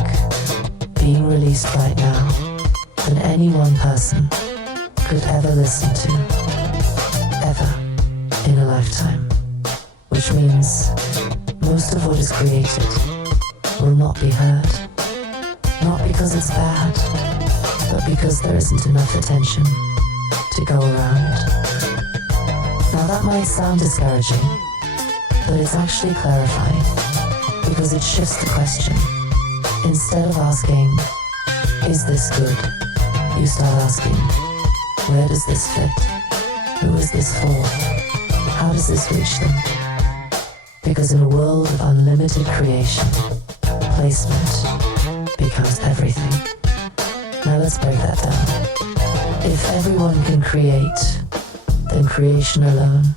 being released right now than any one person could ever listen to, ever, in a lifetime. Which means most of what is created will not be heard. Not because it's bad, but because there isn't enough attention to go around. Now that might sound discouraging, but it's actually clarifying. Because it shifts the question. Instead of asking, is this good? You start asking, where does this fit? Who is this for? How does this reach them? Because in a world of unlimited creation, placement becomes everything. Now let's break that down. If everyone can create, then creation alone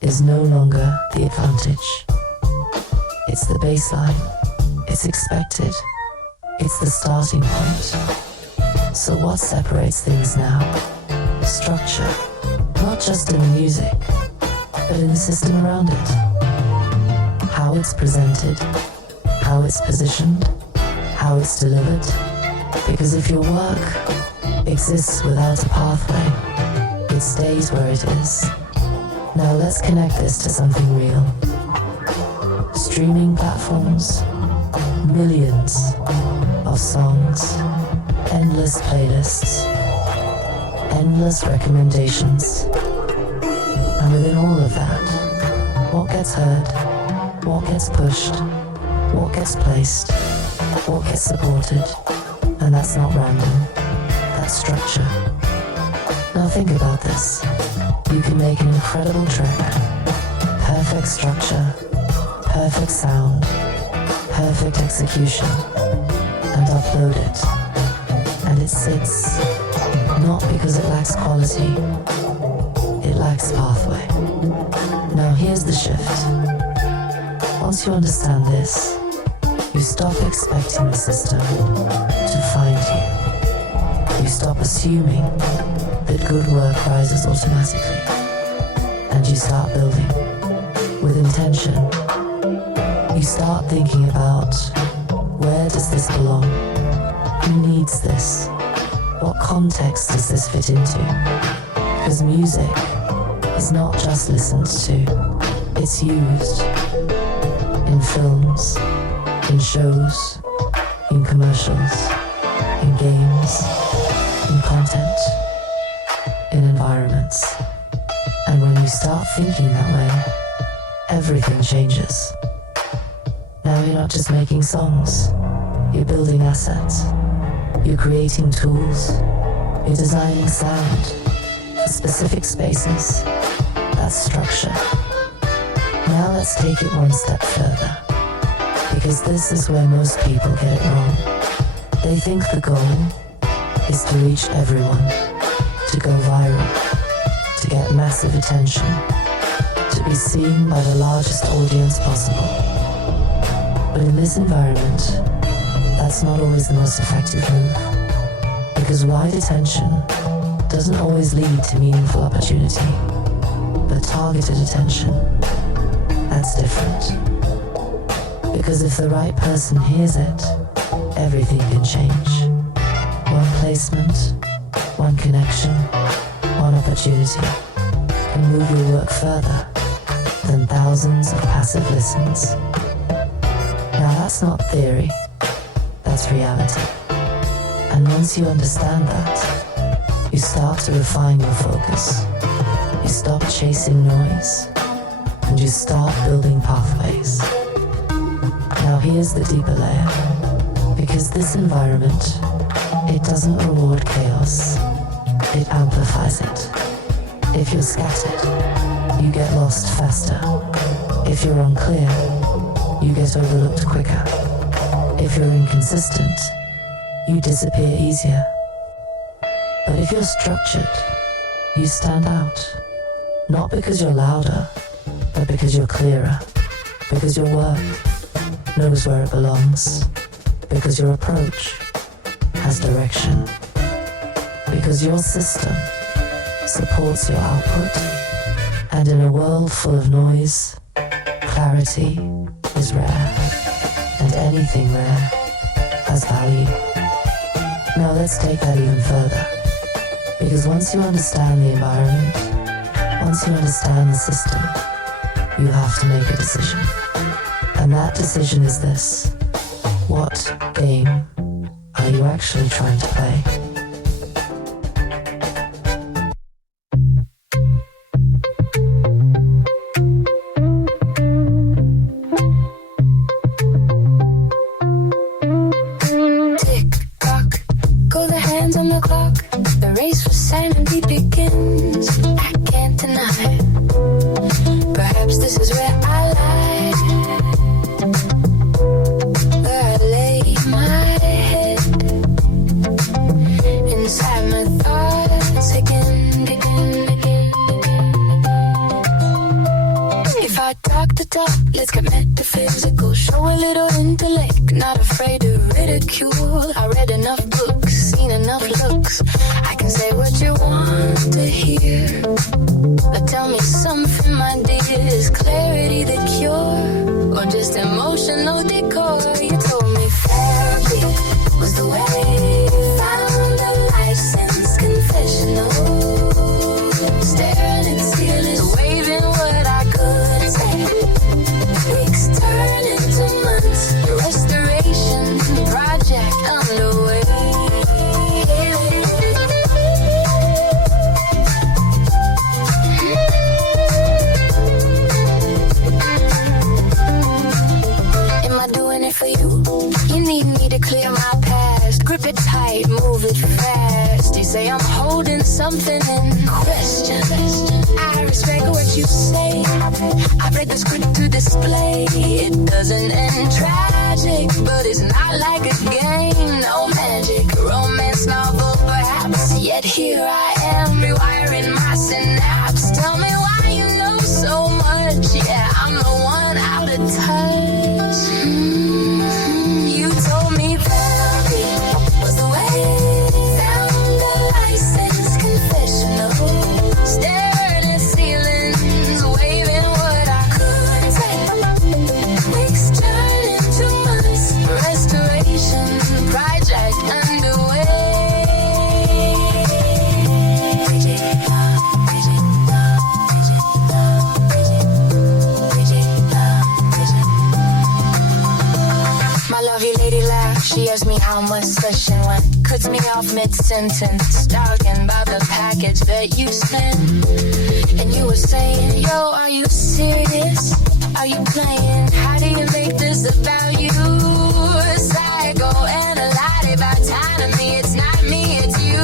is no longer the advantage. It's the baseline, it's expected, it's the starting point. So what separates things now? Structure, not just in the music, but in the system around it. How it's presented, how it's positioned, how it's delivered. Because if your work exists without a pathway, it stays where it is. Now let's connect this to something real. Streaming platforms, millions of songs, endless playlists, endless recommendations. And within all of that, what gets heard, what gets pushed, what gets placed, what gets supported, and that's not random, that's structure. Now think about this. You can make an incredible track, perfect structure, perfect sound, perfect execution, and upload it. And it sits, not because it lacks quality, it lacks pathway. Now here's the shift. Once you understand this, you stop expecting the system to find you. You stop assuming that good work rises automatically. And you start building with intention. You start thinking about, where does this belong? Who needs this? What context does this fit into? Because music is not just listened to, it's used in films, in shows, in commercials, in games, in content, in environments. And when you start thinking that way, everything changes. Now you're not just making songs, you're building assets, you're creating tools, You're designing sound for specific spaces. That's structure. Now let's take it one step further, because this is where most people get it wrong. They think the goal is to reach everyone, to go viral, to get massive attention, to be seen by the largest audience possible. But in this environment, that's not always the most effective move, because wide attention doesn't always lead to meaningful opportunity, but targeted attention, that's different. Because if the right person hears it, everything can change. One placement, one connection, one opportunity can move your work further than thousands of passive listens. Now that's not theory, that's reality. And once you understand that, you start to refine your focus. You stop chasing noise, and you start building pathways. Now here's the deeper layer, because this environment, it doesn't reward chaos, it amplifies it. If you're scattered, you get lost faster. If you're unclear, you get overlooked quicker. If you're inconsistent, you disappear easier. But if you're structured, you stand out. Not because you're louder, but because you're clearer. Because your work knows where it belongs. Because your approach has direction. Because your system supports your output. And in a world full of noise, clarity is rare. And anything rare has value. Now let's take that even further. Because once you understand the environment, once you understand the system, you have to make a decision. And that decision is this: what game are you actually trying to play? Let's get metaphysical, show a little intellect, not afraid to ridicule. I read enough books, seen enough looks. I can say what you want to hear, but tell me something, my dear. Is clarity the cure, or just emotional decor? You told me therapy was the way. Found a license confessional, staring at ceilings, waving what I could say. Weeks turn into months, restoration project underway. Am I doing it for you? You need me to clear my past. Grip it tight, move it fast. You say I'm holding something in question. I respect what you say. I read the script to display. It doesn't end tragic, but it's not like a game. No magic, romance novel perhaps. Yet here I am, rewiring my synapse. Tell me why you know so much. Yeah, I'm the one out of touch. You told me therapy was the way. Found a license confessional, staring at ceilings, waving what I could take. Weeks turn into months, restoration project underway. My lovely lady laughed. She asked me how much session went. Cuts me off mid-sentence, talking about the package that you spent. And you were saying, yo, are you serious? Are you playing? How do you make this about you? Psychoanalytic about time to me. It's not me, it's you.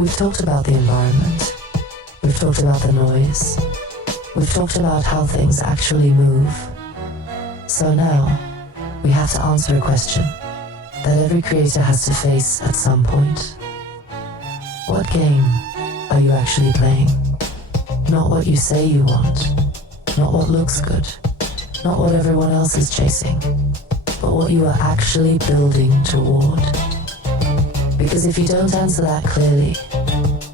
We've talked about the environment. We've talked about the noise. We've talked about how things actually move. So now, we have to answer a question that every creator has to face at some point. What game are you actually playing? Not what you say you want, not what looks good, not what everyone else is chasing, but what you are actually building toward. Because if you don't answer that clearly,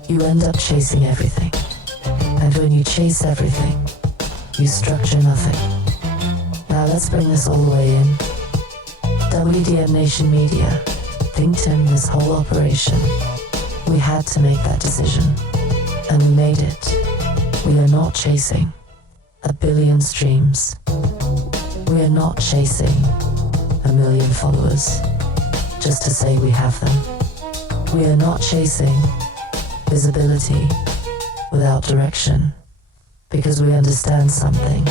you end up chasing everything. And when you chase everything, you structure nothing. Now let's bring this all the way in. WDM Nation Media, ThinkTimm, this whole operation, we had to make that decision. And we made it. We are not chasing 1 billion streams. We are not chasing 1 million followers just to say we have them. We are not chasing visibility without direction because we understand something.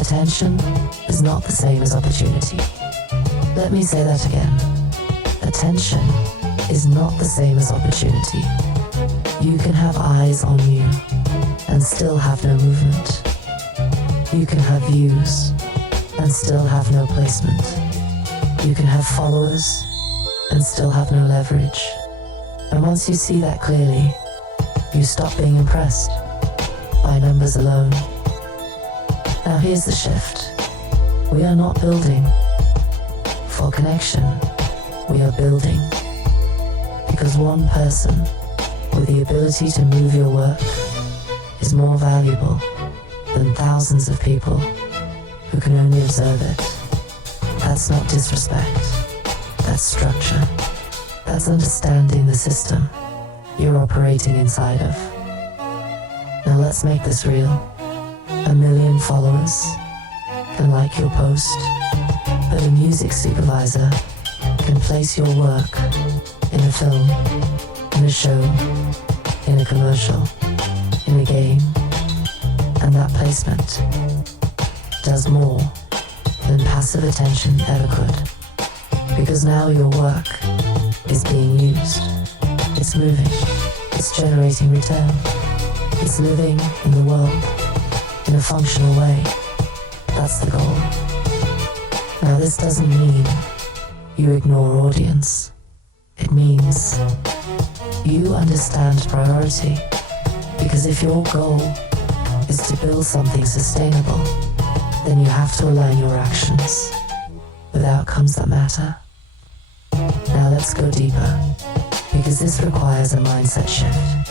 Attention is not the same as opportunity. Let me say that again. Attention is not the same as opportunity. You can have eyes on you and still have no movement. You can have views and still have no placement. You can have followers and still have no leverage. And once you see that clearly, you stop being impressed by numbers alone. Now here's the shift. We are not building for connection. We are building because one person with the ability to move your work is more valuable than thousands of people who can only observe it. That's not disrespect. That's structure. That's understanding the system you're operating inside of. Now let's make this real. 1 million followers can like your post, but a music supervisor can place your work in a film, in a show, in a commercial, in a game, and that placement does more than passive attention ever could. Because now your work is being used. It's moving. It's generating return. It's living in the world in a functional way. That's the goal. Now this doesn't mean you ignore audience. It means you understand priority. Because if your goal is to build something sustainable, then you have to align your actions with outcomes that matter. Now let's go deeper, because this requires a mindset shift.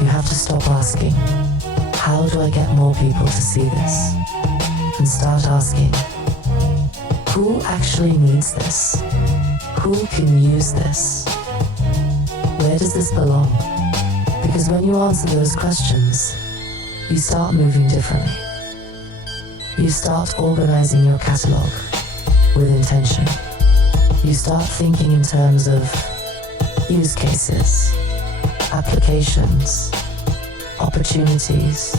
You have to stop asking, how do I get more people to see this? And start asking, who actually needs this? Who can use this? Where does this belong? Because when you answer those questions, you start moving differently. You start organizing your catalog with intention. You start thinking in terms of use cases, applications, opportunities,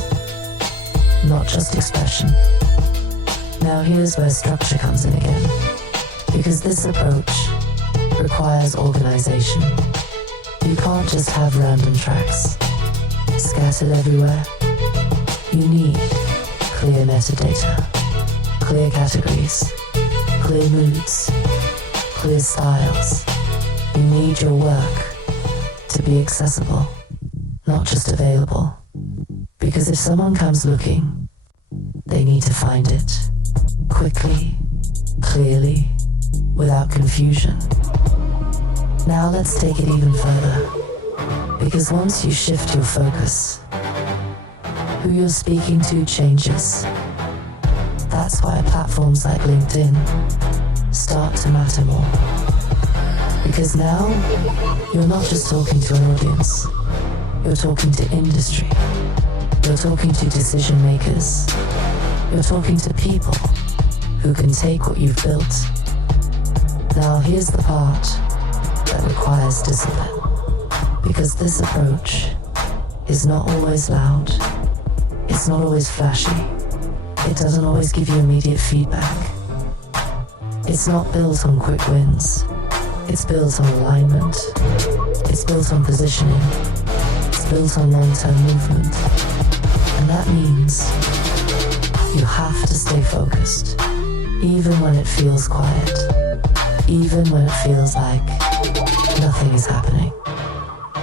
not just expression. Now here's where structure comes in again, because this approach requires organization. You can't just have random tracks scattered everywhere. You need clear metadata, clear categories, clear moods, clear styles. You need your work to be accessible, not just available. Because if someone comes looking, they need to find it quickly, clearly, without confusion. Now let's take it even further. Because once you shift your focus, who you're speaking to changes. That's why platforms like LinkedIn start to matter more. Because now, you're not just talking to an audience. You're talking to industry. You're talking to decision makers. You're talking to people who can take what you've built. Now here's the part that requires discipline. Because this approach is not always loud. It's not always flashy. It doesn't always give you immediate feedback. It's not built on quick wins. It's built on alignment. It's It's built on positioning. It's built on long-term movement. And that means you have to stay focused, even when it feels quiet, even when it feels like nothing is happening.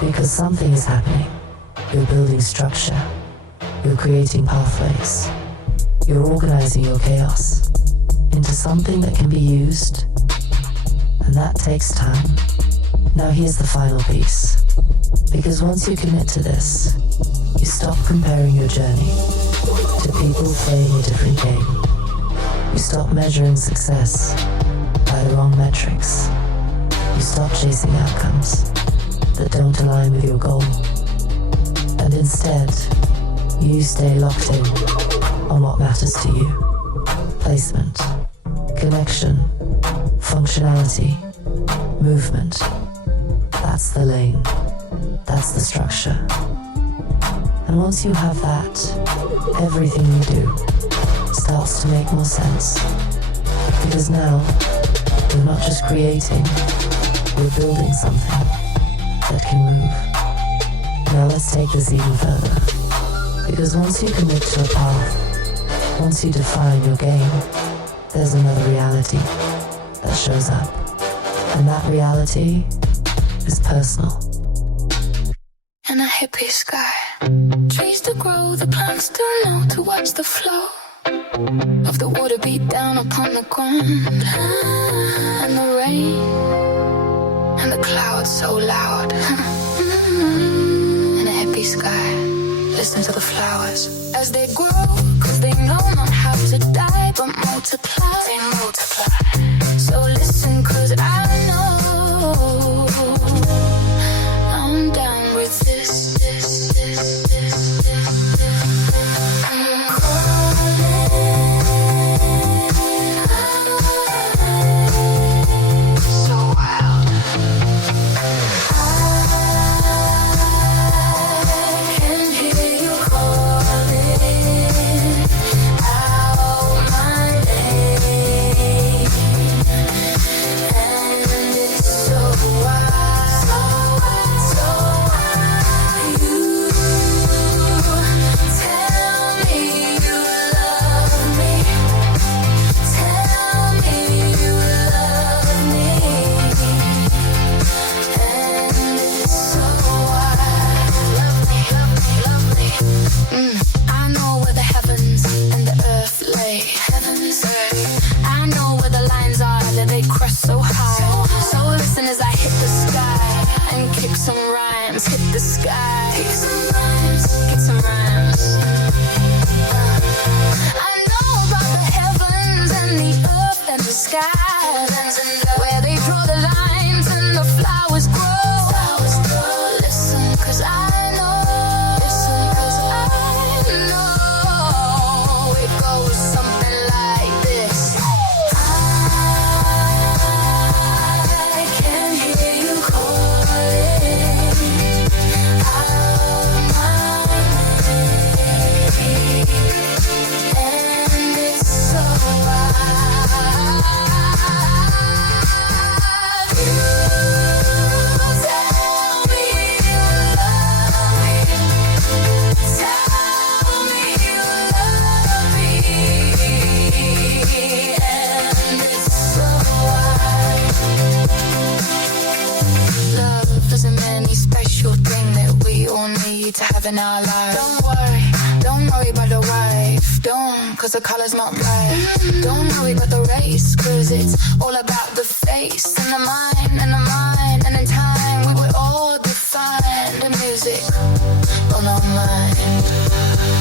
Because something is happening. You're building structure. You're creating pathways. You're organizing your chaos into something that can be used, and that takes time. Now here's the final piece. Because once you commit to this, you stop comparing your journey to people playing a different game. You stop measuring success by the wrong metrics. You stop chasing outcomes that don't align with your goal. And instead, you stay locked in on what matters to you. Placement, connection, functionality, movement. That's the lane. That's the structure. And once you have that, everything you do starts to make more sense. Because now, you're not just creating, you're building something that can move. Now let's take this even further. Because once you commit to a path, once you define your game, there's another reality that shows up. And that reality is personal. And a hippie sky. Trees to grow, the plants to know, to watch the flow of the water beat down upon the ground. And the rain, and the clouds so loud. And a hippie sky. Listen to the flowers as they grow, cause they know not how to die, but multiply. They multiply. So listen, cause I know I'm down with this. I'm calling. So wild. I can hear you calling out my name, and it's so wild, so wild, so wild. You tell me you love me, tell me you love me, and it's so wild. Love me, love me, love me. I know where the heavens and the earth lay. Heavens, I know where the lines are that they cross so high. So listen as I hit the sky and kick some rhymes. Hit the sky, kick some rhymes, kick some rhymes. I know about the heavens and the earth and the sky, where they draw the lines and the flowers grow. Listen, cause I know. Listen, cause I know. It goes something like this. I can hear you calling out my name, and it's so wild. You tell me you love me, tell me you love me, and it's so wild. Love isn't any special thing that we all need to have in our lives. Don't worry about the wife. Don't, cause the color's not right. Don't worry about the race, cause it's all about the face and the mind and the mind. And in time we would all define the music on our mind.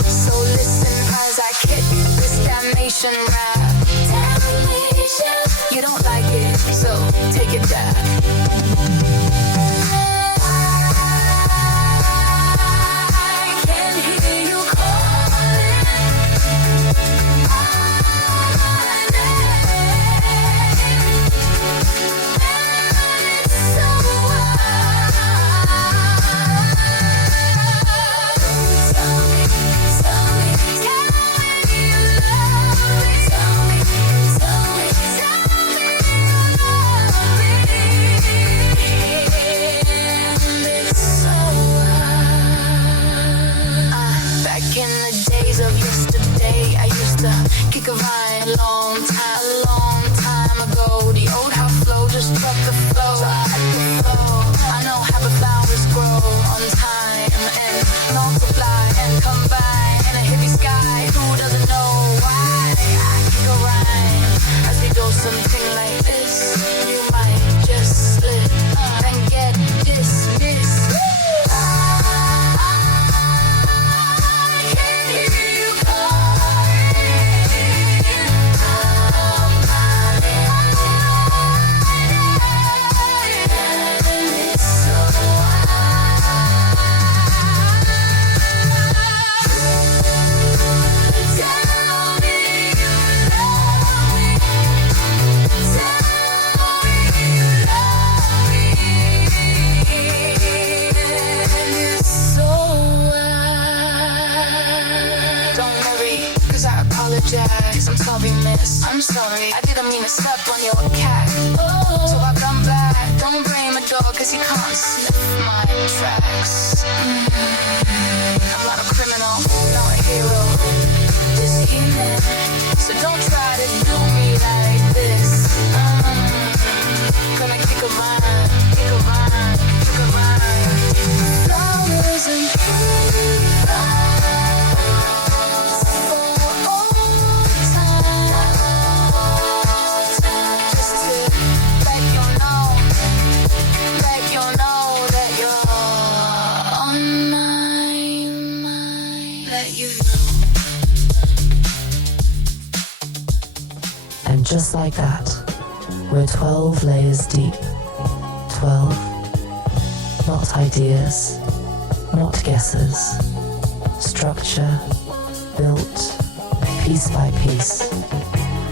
So listen as I kick this damnation rap. Damnation. You don't like it, so take it back. I can hear you calling my name, and A long time ago, the old house flow just dropped the flow. I know how the flowers grow on time and multiply and combine in a hippie sky. Who doesn't know why? I kick a rhyme as we go something like this. You might just slip and get dismissed. I'm sorry, miss. I'm sorry, I didn't mean to step on your cat. So I come back. Don't blame a dog, cause he can't sniff my tracks. I'm not a criminal, not a hero. This evening, so don't try to do me like this. Gonna kick a vine, kick a vine, kick a vine. Flowers and trees. And just like that, we're 12 layers deep. 12. Not ideas, not guesses. Structure, built, piece by piece,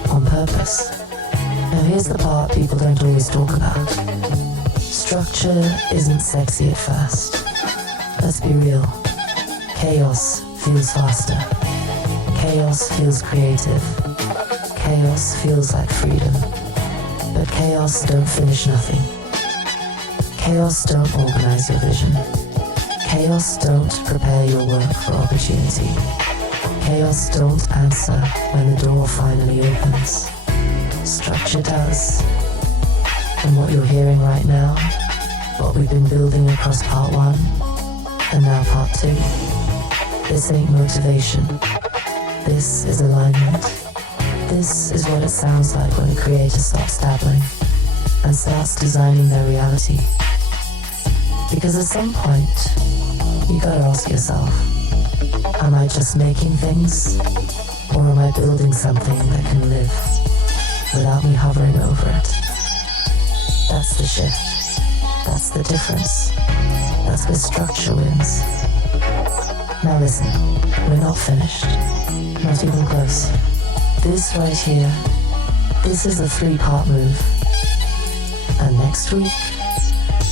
on purpose. Now here's the part people don't always talk about. Structure isn't sexy at first. Let's be real. Chaos feels faster. Chaos feels creative. Chaos feels like freedom. But chaos don't finish nothing. Chaos don't organize your vision. Chaos don't prepare your work for opportunity. Chaos don't answer when the door finally opens. Structure does. And what you're hearing right now, what we've been building across part 1, and now part 2, this ain't motivation. This is alignment. This is what it sounds like when a creator stops dabbling and starts designing their reality. Because at some point, you gotta ask yourself, am I just making things? Or am I building something that can live without me hovering over it? That's the shift. That's the difference. That's where structure wins. Now listen, we're not finished. Not even close. This right here, this is a 3-part move. And next week,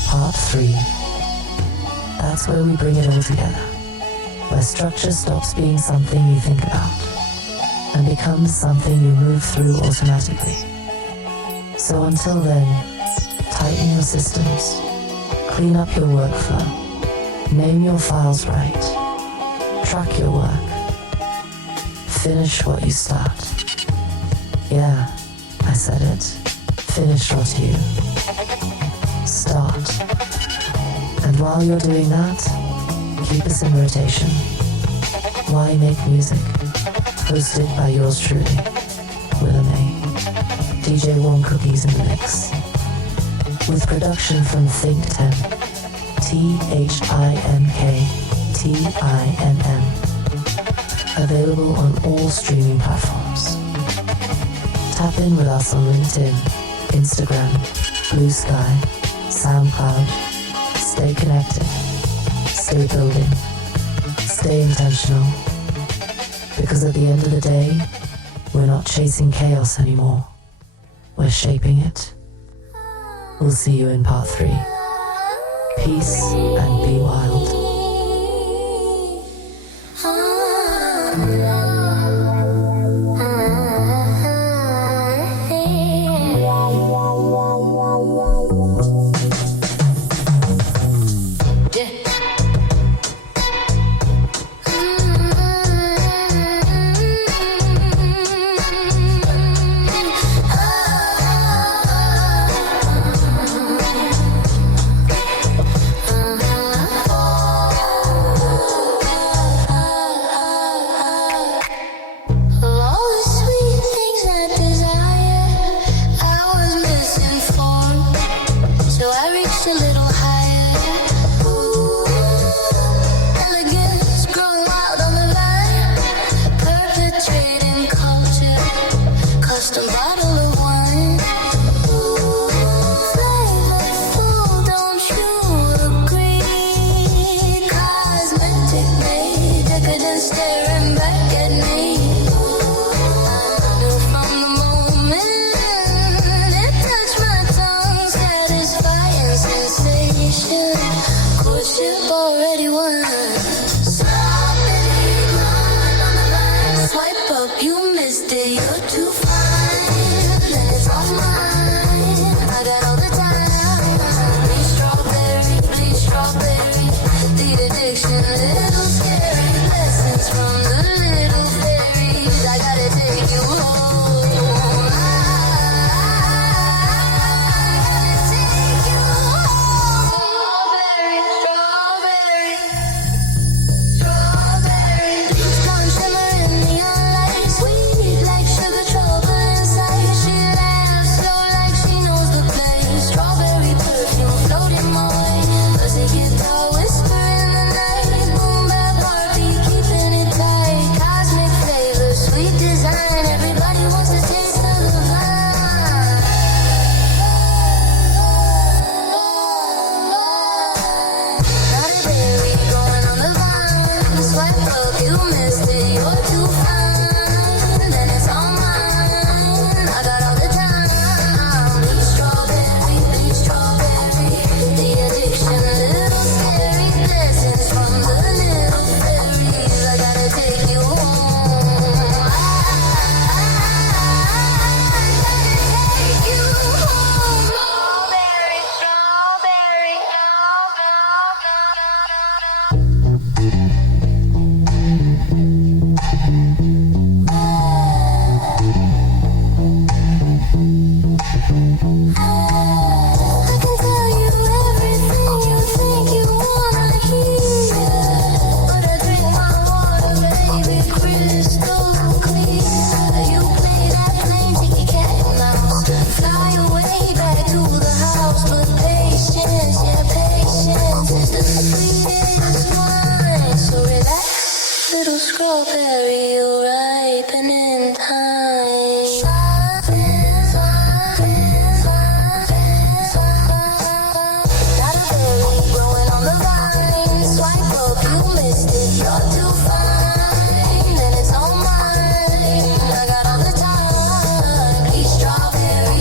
part 3. That's where we bring it all together. Where structure stops being something you think about and becomes something you move through automatically. So until then, tighten your systems, clean up your workflow, name your files right, track your work, finish what you start. Yeah, I said it. Finish what you start. And while you're doing that, keep us in rotation. Why Make Music? Hosted by yours truly, Willa May. DJ Warm Cookies in the mix. With production from ThinkTimm. ThinkTimm. Available on all streaming platforms. Tap in with us on LinkedIn, Instagram, Blue Sky, SoundCloud. Stay connected. Stay building. Stay intentional. Because at the end of the day, we're not chasing chaos anymore. We're shaping it. We'll see you in part 3. Peace and be wild. just a bottle of wine. Ooh, flavorful, don't you agree? Cosmetic made, decadent staring back at me. I knew from the moment it touched my tongue, satisfying sensation. Courtship already won. Strawberry blonde on the line. Swipe up, you missed it. You're too fine, and it's all mine. I got all the time. Bleach strawberry. The addiction, a little scary. Lessons from the little fairies. I gotta take you home. I gotta take you home. Strawberry. Bleach blonde shimmer in neon light. Sweet like sugar, trouble inside. She laughs slow like she knows the place. Strawberry perfume floating my way. Fuzzy guitar whisper in the night. Boom bap heartbeat keeping it tight. Cosmic flavor, sweet design. Everybody wants to taste of the vine. Not a berry growing on the vine. Swipe up, you missed it. You're too fine, and it's all mine. I got all the time. Bleach strawberry. The addiction, a little scary. Blessings from the little fairies. I gotta take you home. I gotta take you home. Strawberry. I can tell you everything you think you wanna hear, but I drink my water, baby, crystal clear. You play that plain ticket cat and mouse, fly away back to the house, but patience is the sweetest wine. So relax, little strawberry, you'll ripen in time. Not a berry growing on the vine. Swipe up, you missed it. You're too fine, and it's all mine. I got all the time. Bleach strawberry.